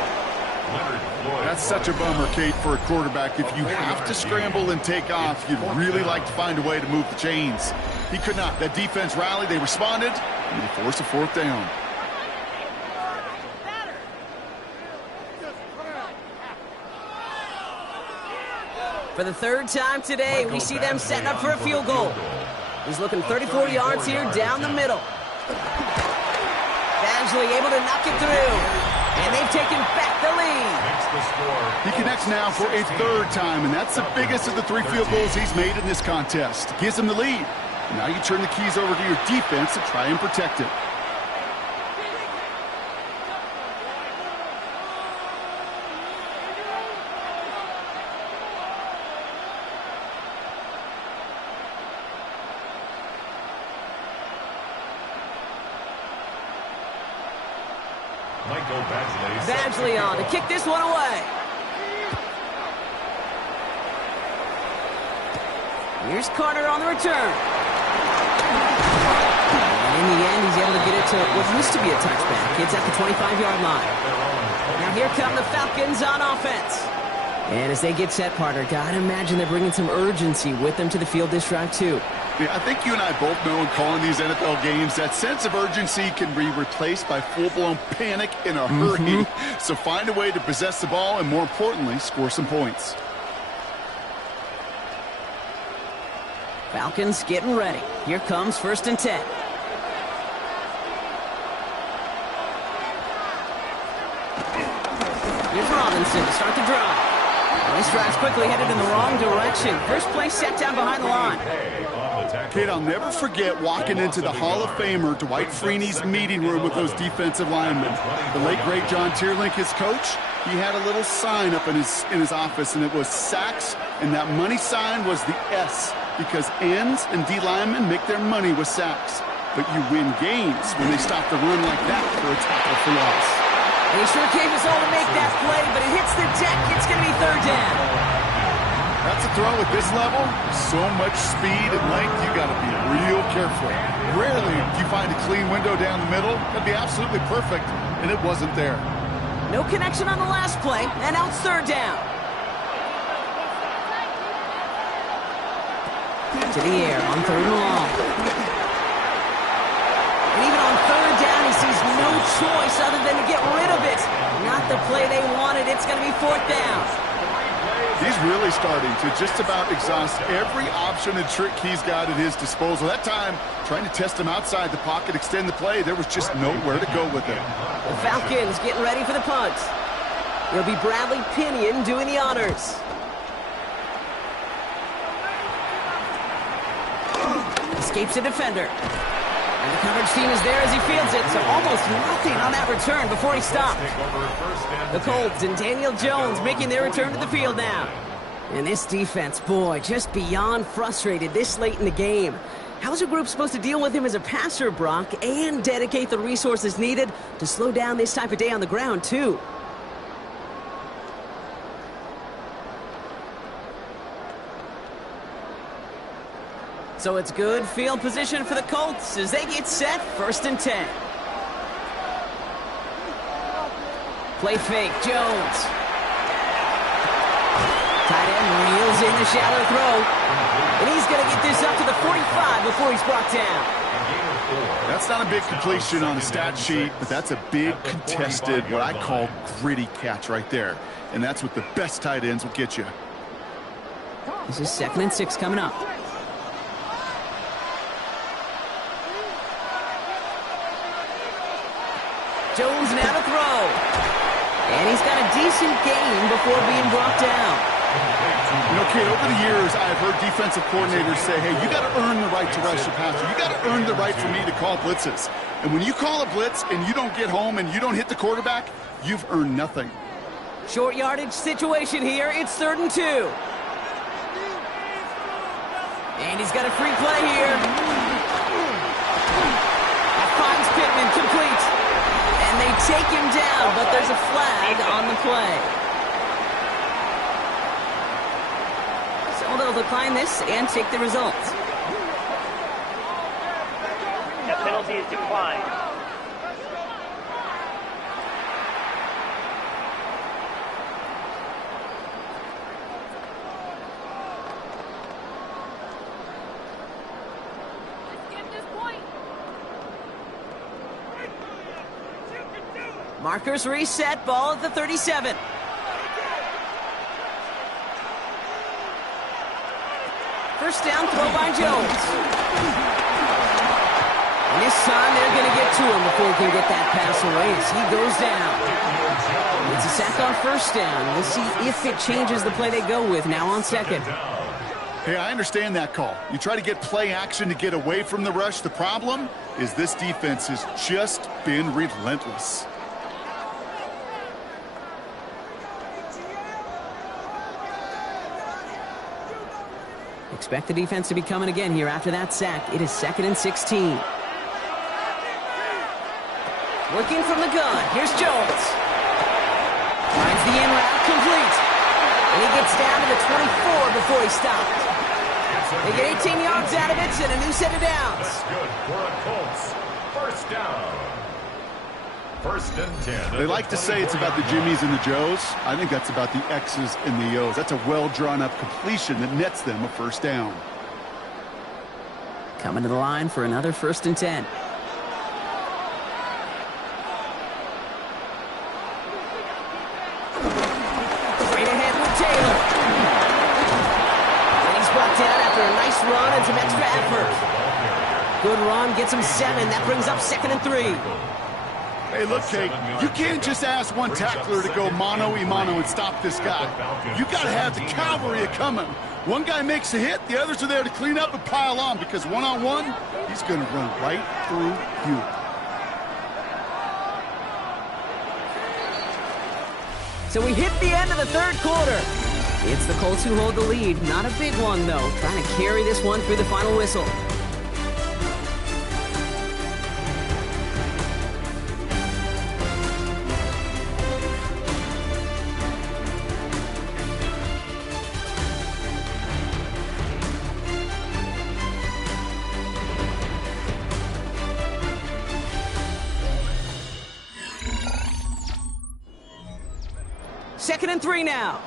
That's such a bummer, Kate, for a quarterback. If you have to scramble and take off, you'd really like to find a way to move the chains. He could not. That defense rallied, they responded, and they forced a fourth down. For the third time today, we see them setting up for a field goal. He's looking 34 yards here down the middle. Badgley able to knock it through. And they've taken back the lead. He connects now for a third time, and that's the biggest of the 3 field goals he's made in this contest. Gives him the lead. Now you turn the keys over to your defense to try and protect it. Badgley on to kick this one away. Here's Carter on the return. And in the end, he's able to get it to what used to be a touchback. It's at the 25-yard line. Now here come the Falcons on offense. And as they get set, partner, gotta imagine they're bringing some urgency with them to the field this drive, too. Yeah, I think you and I both know in calling these NFL games that sense of urgency can be replaced by full-blown panic in a hurry. So find a way to possess the ball and, more importantly, score some points. Falcons getting ready. Here comes 1st and 10. Here's Robinson to start the drive. This drive's quickly headed in the wrong direction. First play set down behind the line. Kid, I'll never forget walking into the Hall of Famer Dwight Freeney's meeting room with those defensive linemen. The late, great John Tierlink, his coach, he had a little sign up in his office, and it was sacks, and that money sign was the S, because ends and D linemen make their money with sacks. But you win games when they stop the run like that for a tackle for loss. He sure gave us all to make that play, but it hits the deck. It's going to be 3rd down. That's a throw at this level. So much speed and length, you got to be real careful. Rarely do you find a clean window down the middle. That'd be absolutely perfect, and it wasn't there. No connection on the last play, and now it's 3rd down. To the air on 3rd and long. And even on 3rd down, he sees no choice other than to get rid of it. Not the play they wanted. It's going to be 4th down. He's really starting to just about exhaust every option and trick he's got at his disposal. That time, trying to test him outside the pocket, extend the play, there was just nowhere to go with it. The Falcons getting ready for the punt. It'll be Bradley Pinion doing the honors. Escapes the defender. And the coverage team is there as he fields it, so almost nothing on that return before he stopped. The Colts and Daniel Jones making their return to the field now. And this defense, boy, just beyond frustrated this late in the game. How's a group supposed to deal with him as a passer, Brock, and dedicate the resources needed to slow down this type of day on the ground, too? So it's good field position for the Colts as they get set, 1st and 10. Play fake, Jones. Tight end reels in the shallow throw. And he's going to get this up to the 45 before he's brought down. That's not a big completion on the stat sheet, but that's a big contested, what I call gritty catch right there. And that's what the best tight ends will get you. This is 2nd and 6 coming up. Jones now to throw. And he's got a decent gain before being brought down. You know, Kate, over the years, I've heard defensive coordinators say, hey, you got to earn the right to rush the passer. You got to earn the right for me to call blitzes. And when you call a blitz and you don't get home and you don't hit the quarterback, you've earned nothing. Short yardage situation here. It's 3rd and 2. And he's got a free play here. That finds Pittman complete. And they take him down, but there's a flag on the play. So they'll decline this and take the results. The penalty is declined. Markers reset, ball at the 37. First down, throw by Jones. And this time they're going to get to him before he can get that pass away as he goes down. It's a sack on first down. We'll see if it changes the play they go with now on second. Hey, I understand that call. You try to get play action to get away from the rush. The problem is this defense has just been relentless. Expect the defense to be coming again here after that sack. It is 2nd and 16. Working from the gun. Here's Jones. Finds the in route complete. And he gets down to the 24 before he stopped. They get 18 yards out of it and a new set of downs. That's good for a Colts. First down. 1st and 10. They like to say it's about the Jimmies and the Joes. I think that's about the X's and the O's. That's a well-drawn-up completion that nets them a first down. Coming to the line for another 1st and 10. Straight ahead with Taylor. And he's brought down after a nice run and some extra effort. Good run, gets him 7. That brings up 2nd and 3. Hey, look, Kate, you can't just ask one tackler to go mano-a-mano and stop this guy. You got to have the cavalry coming. One guy makes a hit, the others are there to clean up and pile on because one-on-one, he's going to run right through you. So we hit the end of the 3rd quarter. It's the Colts who hold the lead. Not a big one, though. Trying to carry this one through the final whistle. Second and 3 now.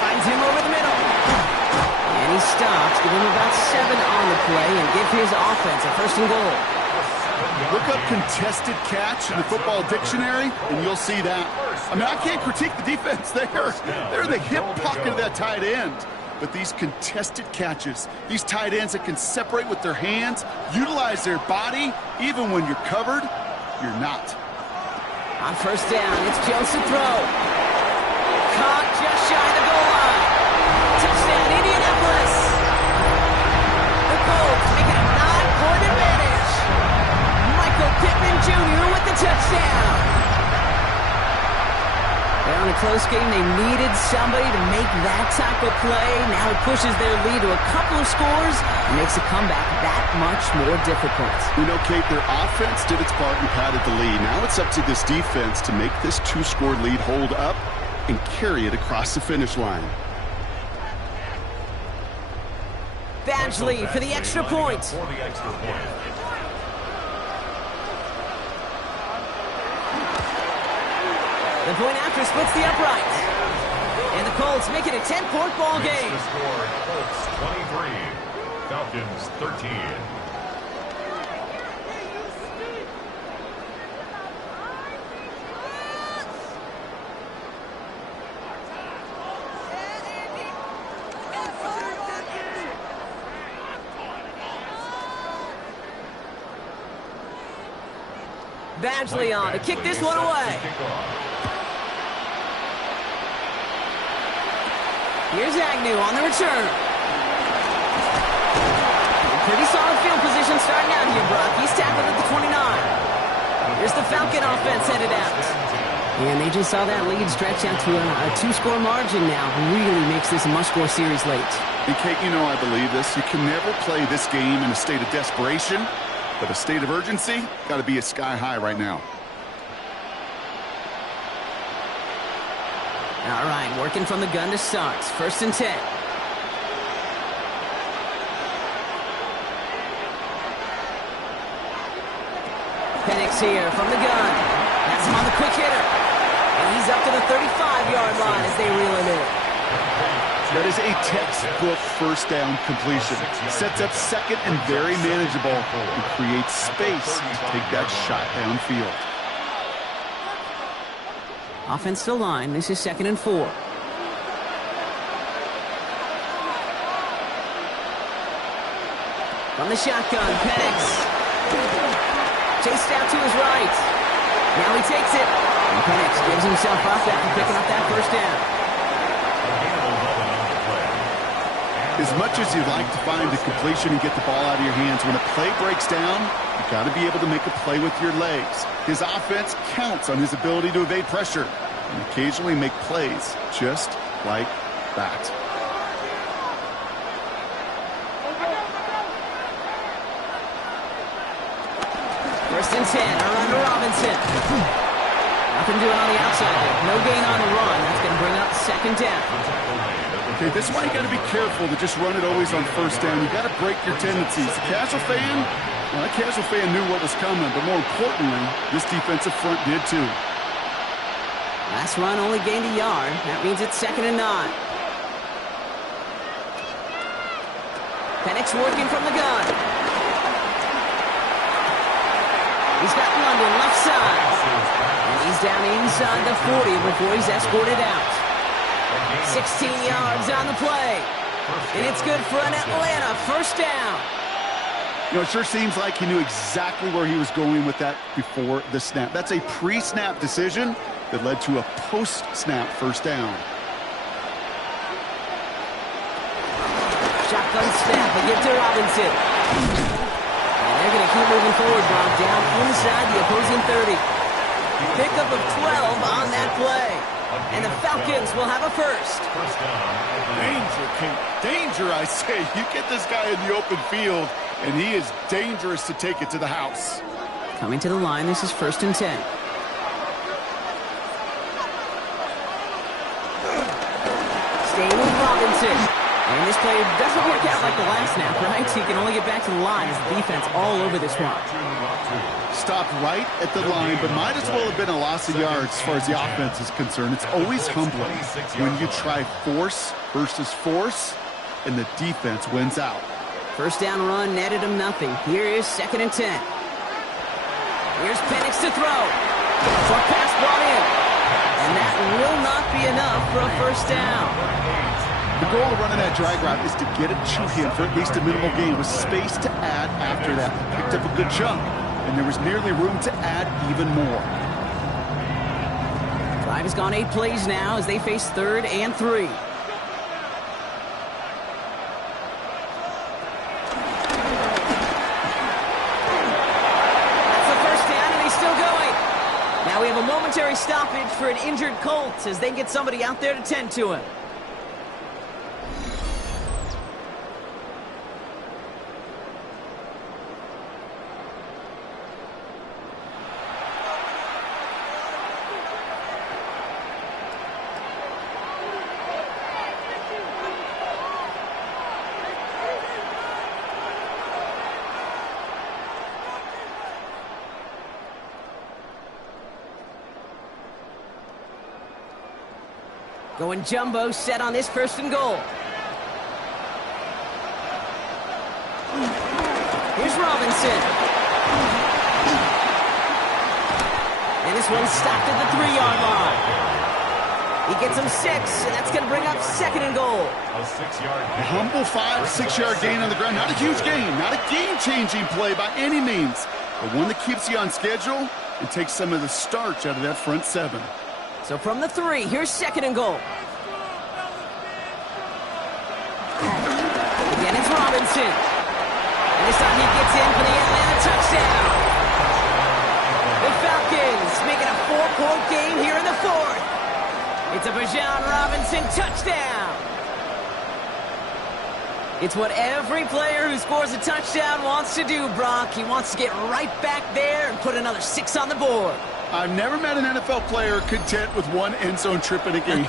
Finds him over the middle. And he stops. Give him about 7 on the play and give his offense a 1st and goal. Look up contested catch in the football dictionary, and you'll see that. I mean, I can't critique the defense there. They're in the hip pocket of that tight end. But these contested catches, these tight ends that can separate with their hands, utilize their body, even when you're covered, you're not. On first down, it's Jones to throw. Caught just shy of the goal line. Touchdown, Indianapolis. The Colts make it a 9-point advantage. Michael Pittman Jr. with the touchdown. They're on a close game. They needed somebody to make that type of play. Now it pushes their lead to a couple of scores and makes a comeback that much more difficult. You know, Kate, their offense did its part and padded the lead. Now it's up to this defense to make this 2-score lead hold up and carry it across the finish line. Badgley for the extra point. The point after splits the upright. And the Colts make it a 10-point ball game. The score, Colts 23, Falcons 13. Badgley on to kick this one away. Here's Agnew on the return. Pretty solid field position starting out here, Brock. He's tackled at the 29. Here's the Falcon offense headed out. And they just saw that lead stretch out to a 2-score margin now. Really makes this a must-score series late. And Kate, you know I believe this. You can never play this game in a state of desperation, but a state of urgency got to be sky high right now. All right, working from the gun to start. 1st and 10. Penix here from the gun. That's him on the quick hitter. And he's up to the 35-yard line as they reel him in. That is a textbook first down completion. Sets up second and very manageable and creates space to take that shot downfield. Offensive line, this is 2nd and 4. From the shotgun, Penix. Chased out to his right. Now he takes it. And Penix gives himself up after picking up that first down. As much as you'd like to find a completion and get the ball out of your hands, when a play breaks down, you've got to be able to make a play with your legs. His offense counts on his ability to evade pressure and occasionally make plays just like that. First and 10, a run to Robinson. Nothing doing on the outside there. No gain on the run. That's going to bring up 2nd down. Okay, this is why you got to be careful to just run it always on first down. You got to break your tendencies. The casual fan, well, that casual fan knew what was coming, but more importantly, this defensive front did too. Last run only gained a yard. That means it's 2nd and 9. Penix working from the gun. He's got London left side. And he's down inside the 40 before he's escorted out. 16 yards on the play. And it's good for an Atlanta first down. You know, it sure seems like he knew exactly where he was going with that before the snap. That's a pre-snap decision that led to a post-snap first down. Shotgun snap, they give to Robinson. And they're going to keep moving forward, Bob, down inside the opposing 30. Pickup of 12 on that play. And the Falcons will have a first. Danger, Kate. Danger, I say. You get this guy in the open field, and he is dangerous to take it to the house. Coming to the line, this is 1st and 10. Staying with Robinson. And this play doesn't work out like the last snap, right? So you can only get back to the line as the defense all over this one. Stopped right at the line, but might as well have been a loss of yards as far as the offense is concerned. It's always humbling when you try force versus force, and the defense wins out. First down run netted him nothing. Here is 2nd and 10. Here's Penix to throw. Short pass brought in. And that will not be enough for a first down. The goal of running that drag route is to get it to him for at least a minimal gain with space to add after that. Picked up a good chunk, and there was nearly room to add even more. Drive has gone 8 plays now as they face 3rd and 3. That's the first down, and he's still going. Now we have a momentary stoppage for an injured Colts as they get somebody out there to tend to him. Going jumbo set on this 1st and goal. Here's Robinson. And this one's stopped at the 3-yard line. He gets him 6, and that's going to bring up 2nd and goal. A humble 5-6-yard gain on the ground. Not a huge gain, not a game-changing play by any means, but one that keeps you on schedule and takes some of the starch out of that front 7. So from the 3, here's 2nd and goal. Again, it's Robinson. And this time he gets in for the Atlanta touchdown. The Falcons making a 4-point game here in the 4th. It's a Bijan Robinson touchdown. It's what every player who scores a touchdown wants to do, Brock. He wants to get right back there and put another 6 on the board. I've never met an NFL player content with one end zone trip in a game.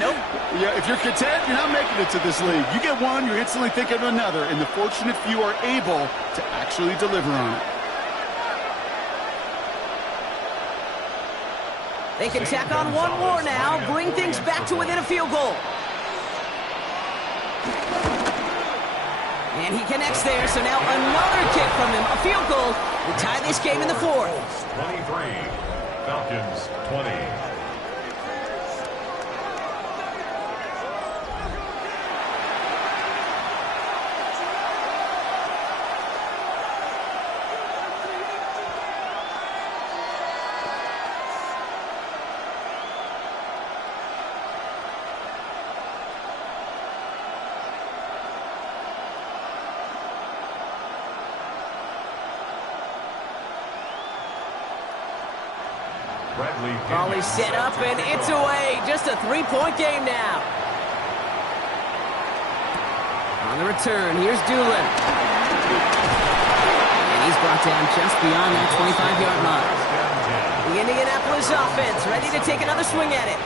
Nope. Yeah, if you're content, you're not making it to this league. You get one, you're instantly thinking of another, and the fortunate few are able to actually deliver on it. They can tack on one more now, bring things back to within a field goal. And he connects there, so now another kick from him. A field goal will tie this game in the fourth. 23, Falcons 20. Ball is set up, and it's away. Just a three-point game now. On the return, here's Doolin. And he's brought down just beyond that 25-yard line. The Indianapolis offense ready to take another swing at it.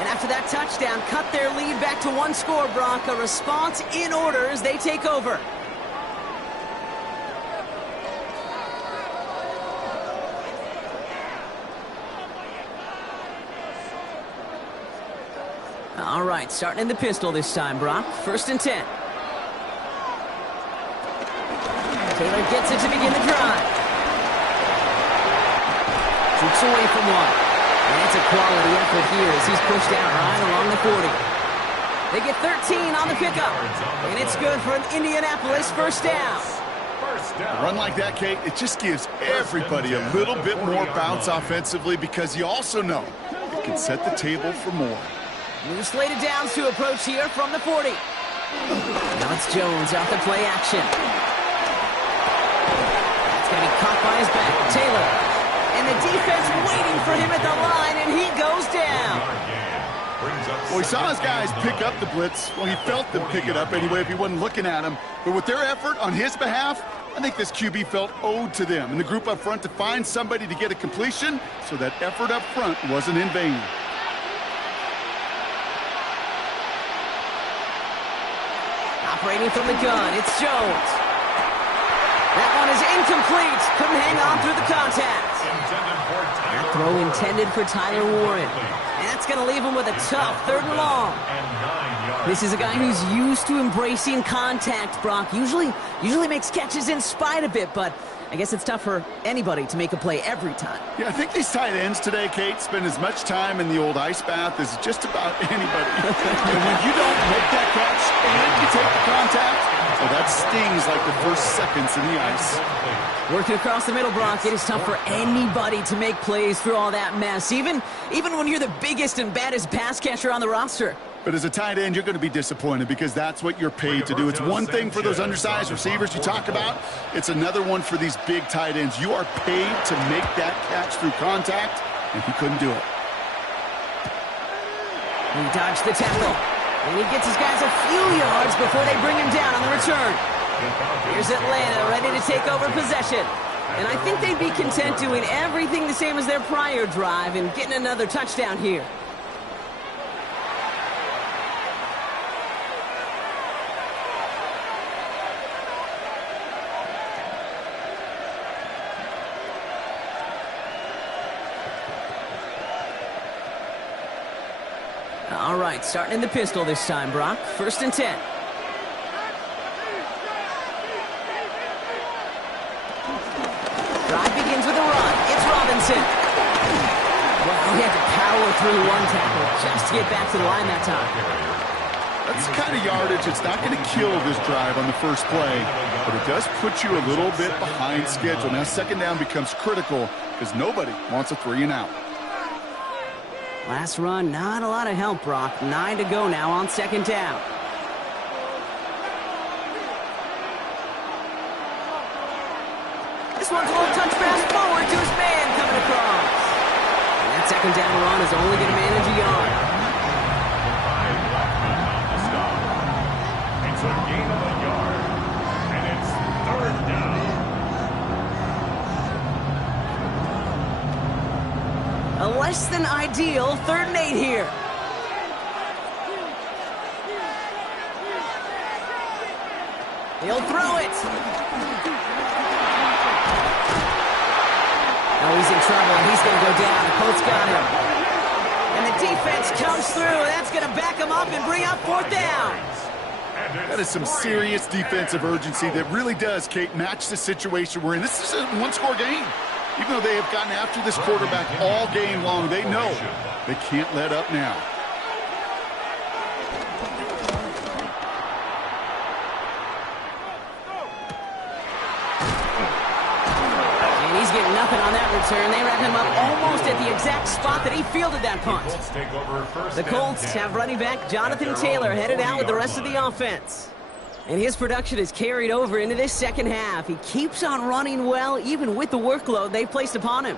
And after that touchdown, cut their lead back to one score, Brock. A response in order as they take over. All right, starting in the pistol this time, Brock. 1st and 10. Taylor gets it to begin the drive. Shoots away from one. And it's a quality effort here as he's pushed out right along the 40. They get 13 on the pickup. And it's good for an Indianapolis first down. A run like that, Kate, it just gives everybody a little bit more bounce offensively because you also know it can set the table for more. New slated downs to approach here from the 40. Now it's Jones off the play action. That's going to be caught by his back. Taylor. And the defense waiting for him at the line, and he goes down. Well, he saw his guys pick up the blitz. Well, he felt them pick it up anyway if he wasn't looking at him. But with their effort on his behalf, I think this QB felt owed to them and the group up front to find somebody to get a completion, so that effort up front wasn't in vain. Operating from the gun, it's Jones. That one is incomplete. Couldn't hang on through the contact. That throw intended for Tyler Warren. And that's going to leave him with a tough 3rd and long. This is a guy who's used to embracing contact, Brock. Usually makes catches in spite of it, but I guess it's tough for anybody to make a play every time. Yeah, I think these tight ends today, Kate, spend as much time in the old ice bath as just about anybody. And when you don't make that catch and you take the contact, well, that stings like the first seconds in the ice. Working across the middle, Brock, it is tough for anybody to make plays through all that mess, even when you're the biggest and baddest pass catcher on the roster. But as a tight end, you're going to be disappointed because that's what you're paid to do. It's one thing for those undersized receivers you talk about. It's another one for these big tight ends. You are paid to make that catch through contact, and he couldn't do it. He dodged the tackle, and he gets his guys a few yards before they bring him down on the return. Here's Atlanta ready to take over possession. And I think they'd be content doing everything the same as their prior drive and getting another touchdown here. All right, starting in the pistol this time, Brock. 1st and 10. Drive begins with a run. It's Robinson. Well, he had to power through one tackle just to get back to the line that time. That's the kind of yardage it's not going to kill this drive on the first play, but it does put you a little bit behind schedule. Now, 2nd down becomes critical because nobody wants a 3 and out. Last run, not a lot of help, Brock. 9 to go now on 2nd down. This one's a little touch pass forward to his man coming across. And that 2nd down run is only going to manage a yard. It's a gain of a yard, and it's 3rd down. A less than ideal 3rd and 8 here. He'll throw it. Oh, he's in trouble, and he's going to go down. The Colts got him. And the defense comes through. That's going to back him up and bring up 4th down. That is some serious defensive urgency that really does, Kate, match the situation we're in. This is a one-score game. Even though they have gotten after this quarterback all game long, they know they can't let up now. And he's getting nothing on that return. They wrap him up almost at the exact spot that he fielded that punt. The Colts have running back Jonathan Taylor headed out with the rest of the offense. And his production is carried over into this second half. He keeps on running well, even with the workload they've placed upon him.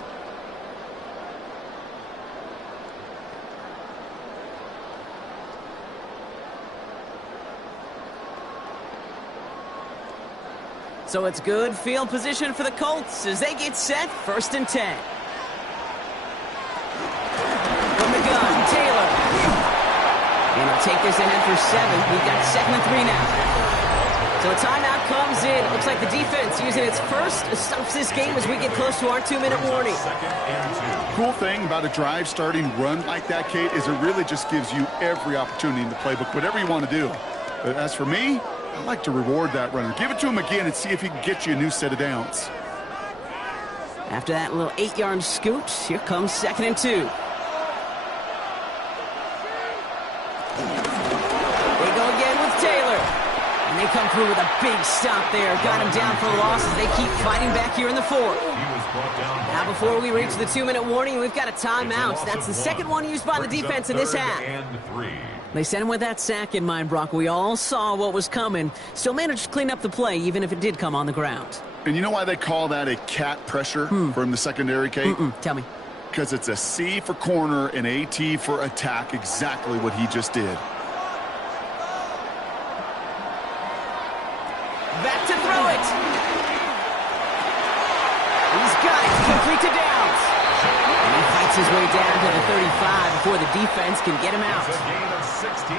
So it's good field position for the Colts as they get set, 1st and 10. From the gun, Taylor. And he'll take this ahead for 7. We've got 2nd and 3 now. So a timeout comes in. It looks like the defense using its first stops this game as we get close to our 2-minute warning. Cool thing about a drive starting run like that, Kate, is it really just gives you every opportunity in the playbook, whatever you want to do. But as for me, I like to reward that runner. Give it to him again and see if he can get you a new set of downs. After that little 8-yard scoot, here comes 2nd and 2. They go again with Taylor. And they come through with a big stop there. Got him down for a loss as they keep fighting back here in the 4th. Now before we reach the 2-minute warning, we've got a timeout. That's the second one used by the defense in this half. They sent him with that sack in mind, Brock. We all saw what was coming. Still managed to clean up the play, even if it did come on the ground. And you know why they call that a cat pressure from the secondary, Kate? Tell me. Because it's a C for corner and a T for attack, exactly what he just did. Back to throw it. He's got it. Complete to Downs. And he fights his way down to the 35 before the defense can get him out.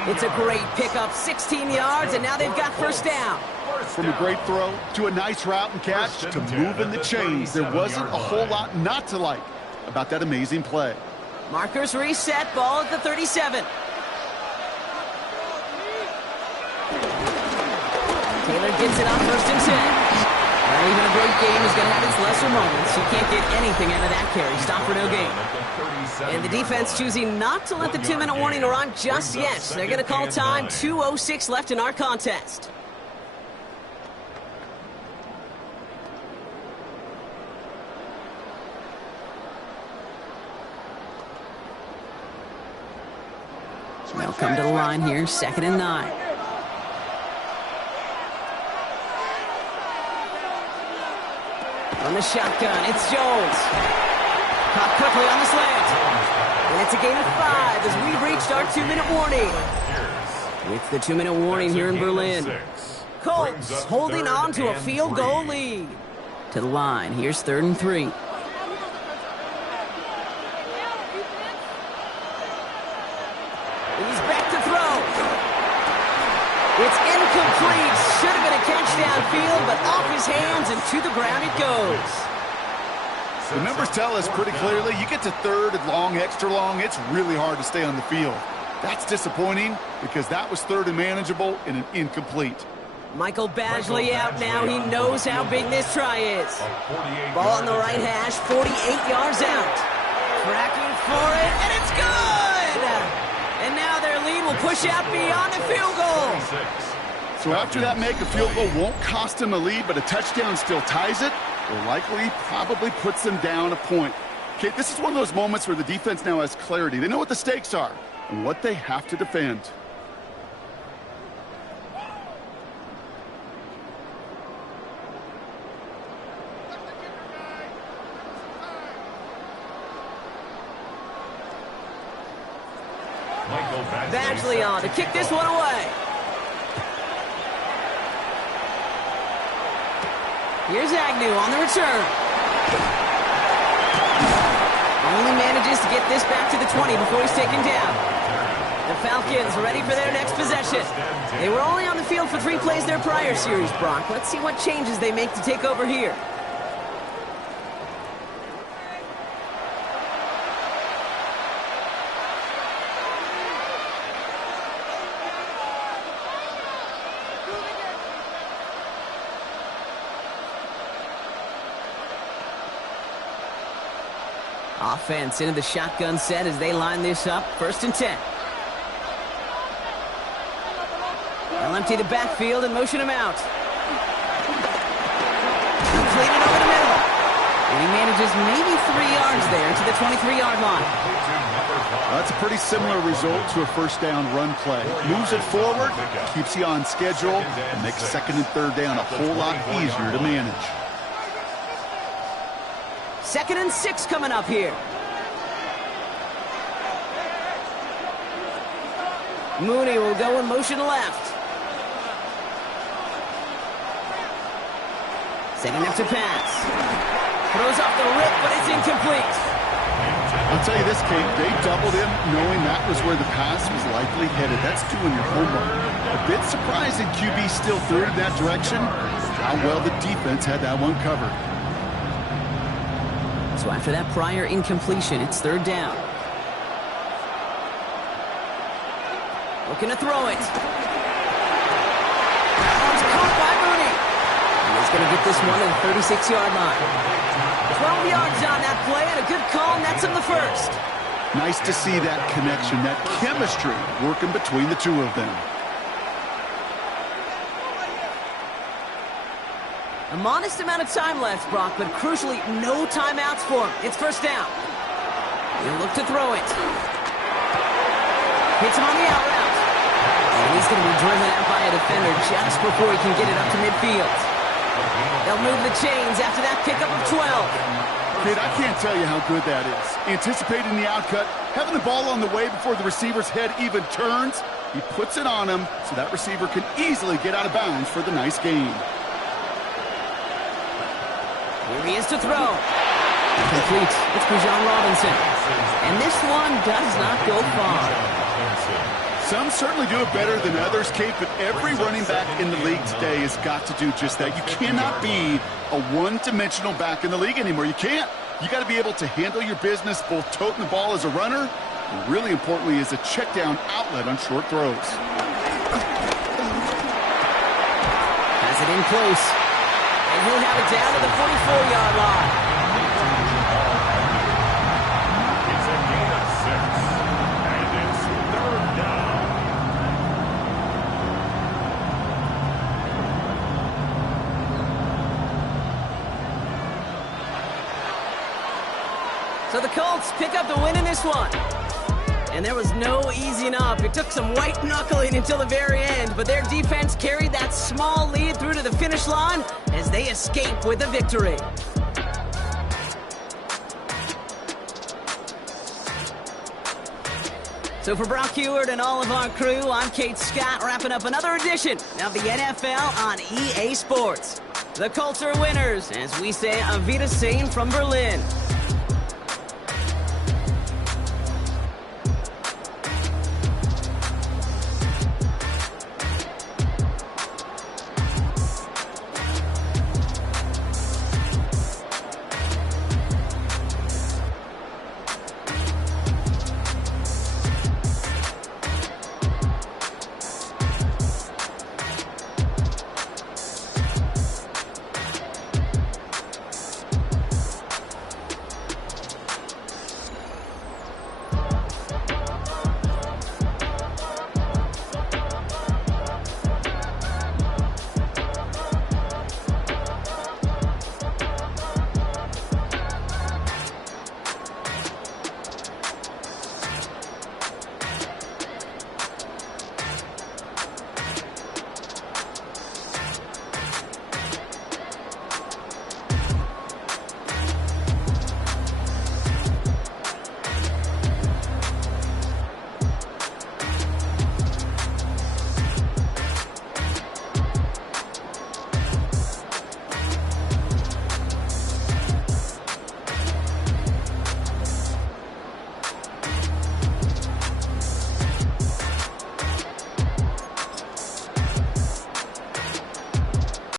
It's a great pickup, 16 yards, and now they've got 1st down. From a great throw to a nice route and catch to moving the chains, there wasn't a whole lot not to like about that amazing play. Markers reset, ball at the 37. Taylor gets it on 1st and 10. Well, even a great game is going to have its lesser moments. You can't get anything out of that carry. Stop for no gain. And the defense choosing not to let the 2-minute warning arrive just yet. They're going to call time. 2:06 left in our contest. They'll come to the line here, 2nd and 9. On the shotgun, it's Jones. Caught quickly on the slant. And it's a gain of 5 as we've reached our 2-minute warning. With the 2-minute warning here in Berlin. Colts holding on to a field goal lead. To the line, here's 3rd and 3. He's back to throw. It's incomplete. Should have been a catch downfield, but off his hands and to the ground it goes. The numbers tell us pretty clearly, you get to 3rd and long, extra long, it's really hard to stay on the field. That's disappointing because that was 3rd and manageable and an incomplete. Michael Badgley out now. He knows how big this try is. Ball on the right hash, 48 yards out. Tracking for it, and it's good! And now their lead will push out beyond the field goal. So after that make, a field goal won't cost them a lead, but a touchdown still ties it, or likely probably puts them down a point. Okay, this is one of those moments where the defense now has clarity. They know what the stakes are and what they have to defend. Badgley on to kick this one away. Here's Agnew on the return. Only manages to get this back to the 20 before he's taken down. The Falcons ready for their next possession. They were only on the field for 3 plays their prior series, Brock. Let's see what changes they make to take over here. Offense into the shotgun set as they line this up. 1st and 10. They'll empty the backfield and motion him out. Completed over the middle. And he manages maybe 3 yards there to the 23-yard line. That's a pretty similar result to a 1st down run play. Moves it forward, keeps you on schedule, and makes 2nd and 3rd down a whole lot easier to manage. 2nd and 6 coming up here. Mooney will go in motion left. Setting up to pass. Throws off the rip, but it's incomplete. I'll tell you this, Kate, they doubled him knowing that was where the pass was likely headed. That's doing your homework. A bit surprising QB still threw it in that direction. How well the defense had that one covered. So after that prior incompletion, it's 3rd down. Looking to throw it. Oh, it's caught by Mooney. And he's going to get this one to the 36-yard line. 12 yards on that play, and a good call nets him the 1st. Nice to see that connection, that chemistry working between the two of them. A modest amount of time left, Brock, but crucially, no timeouts for him. It's 1st down. He'll look to throw it. Hits him on the out route. And he's going to be driven out by a defender just before he can get it up to midfield. They'll move the chains after that pickup of 12. Kate, I can't tell you how good that is. Anticipating the outcut, having the ball on the way before the receiver's head even turns. He puts it on him so that receiver can easily get out of bounds for the nice gain. Here he is to throw. Complete. It's Bijan Robinson. And this one does not go far. Some certainly do it better than others, Kate, but every running back in the league today has got to do just that. You cannot be a one-dimensional back in the league anymore. You can't. You got to be able to handle your business, both toting the ball as a runner, and really importantly as a check-down outlet on short throws. Has it in close. And he'll have it down to the 44-yard line. It's a gain of 6, and it's 3rd down. So the Colts pick up the win in this one. And there was no easing up. It took some white knuckling until the very end, but their defense carried that small lead through to the finish line as they escape with a victory. So for Brock Heward and all of our crew, I'm Kate Scott, wrapping up another edition of the NFL on EA Sports. The Colts are winners, as we say Auf Wiedersehen from Berlin.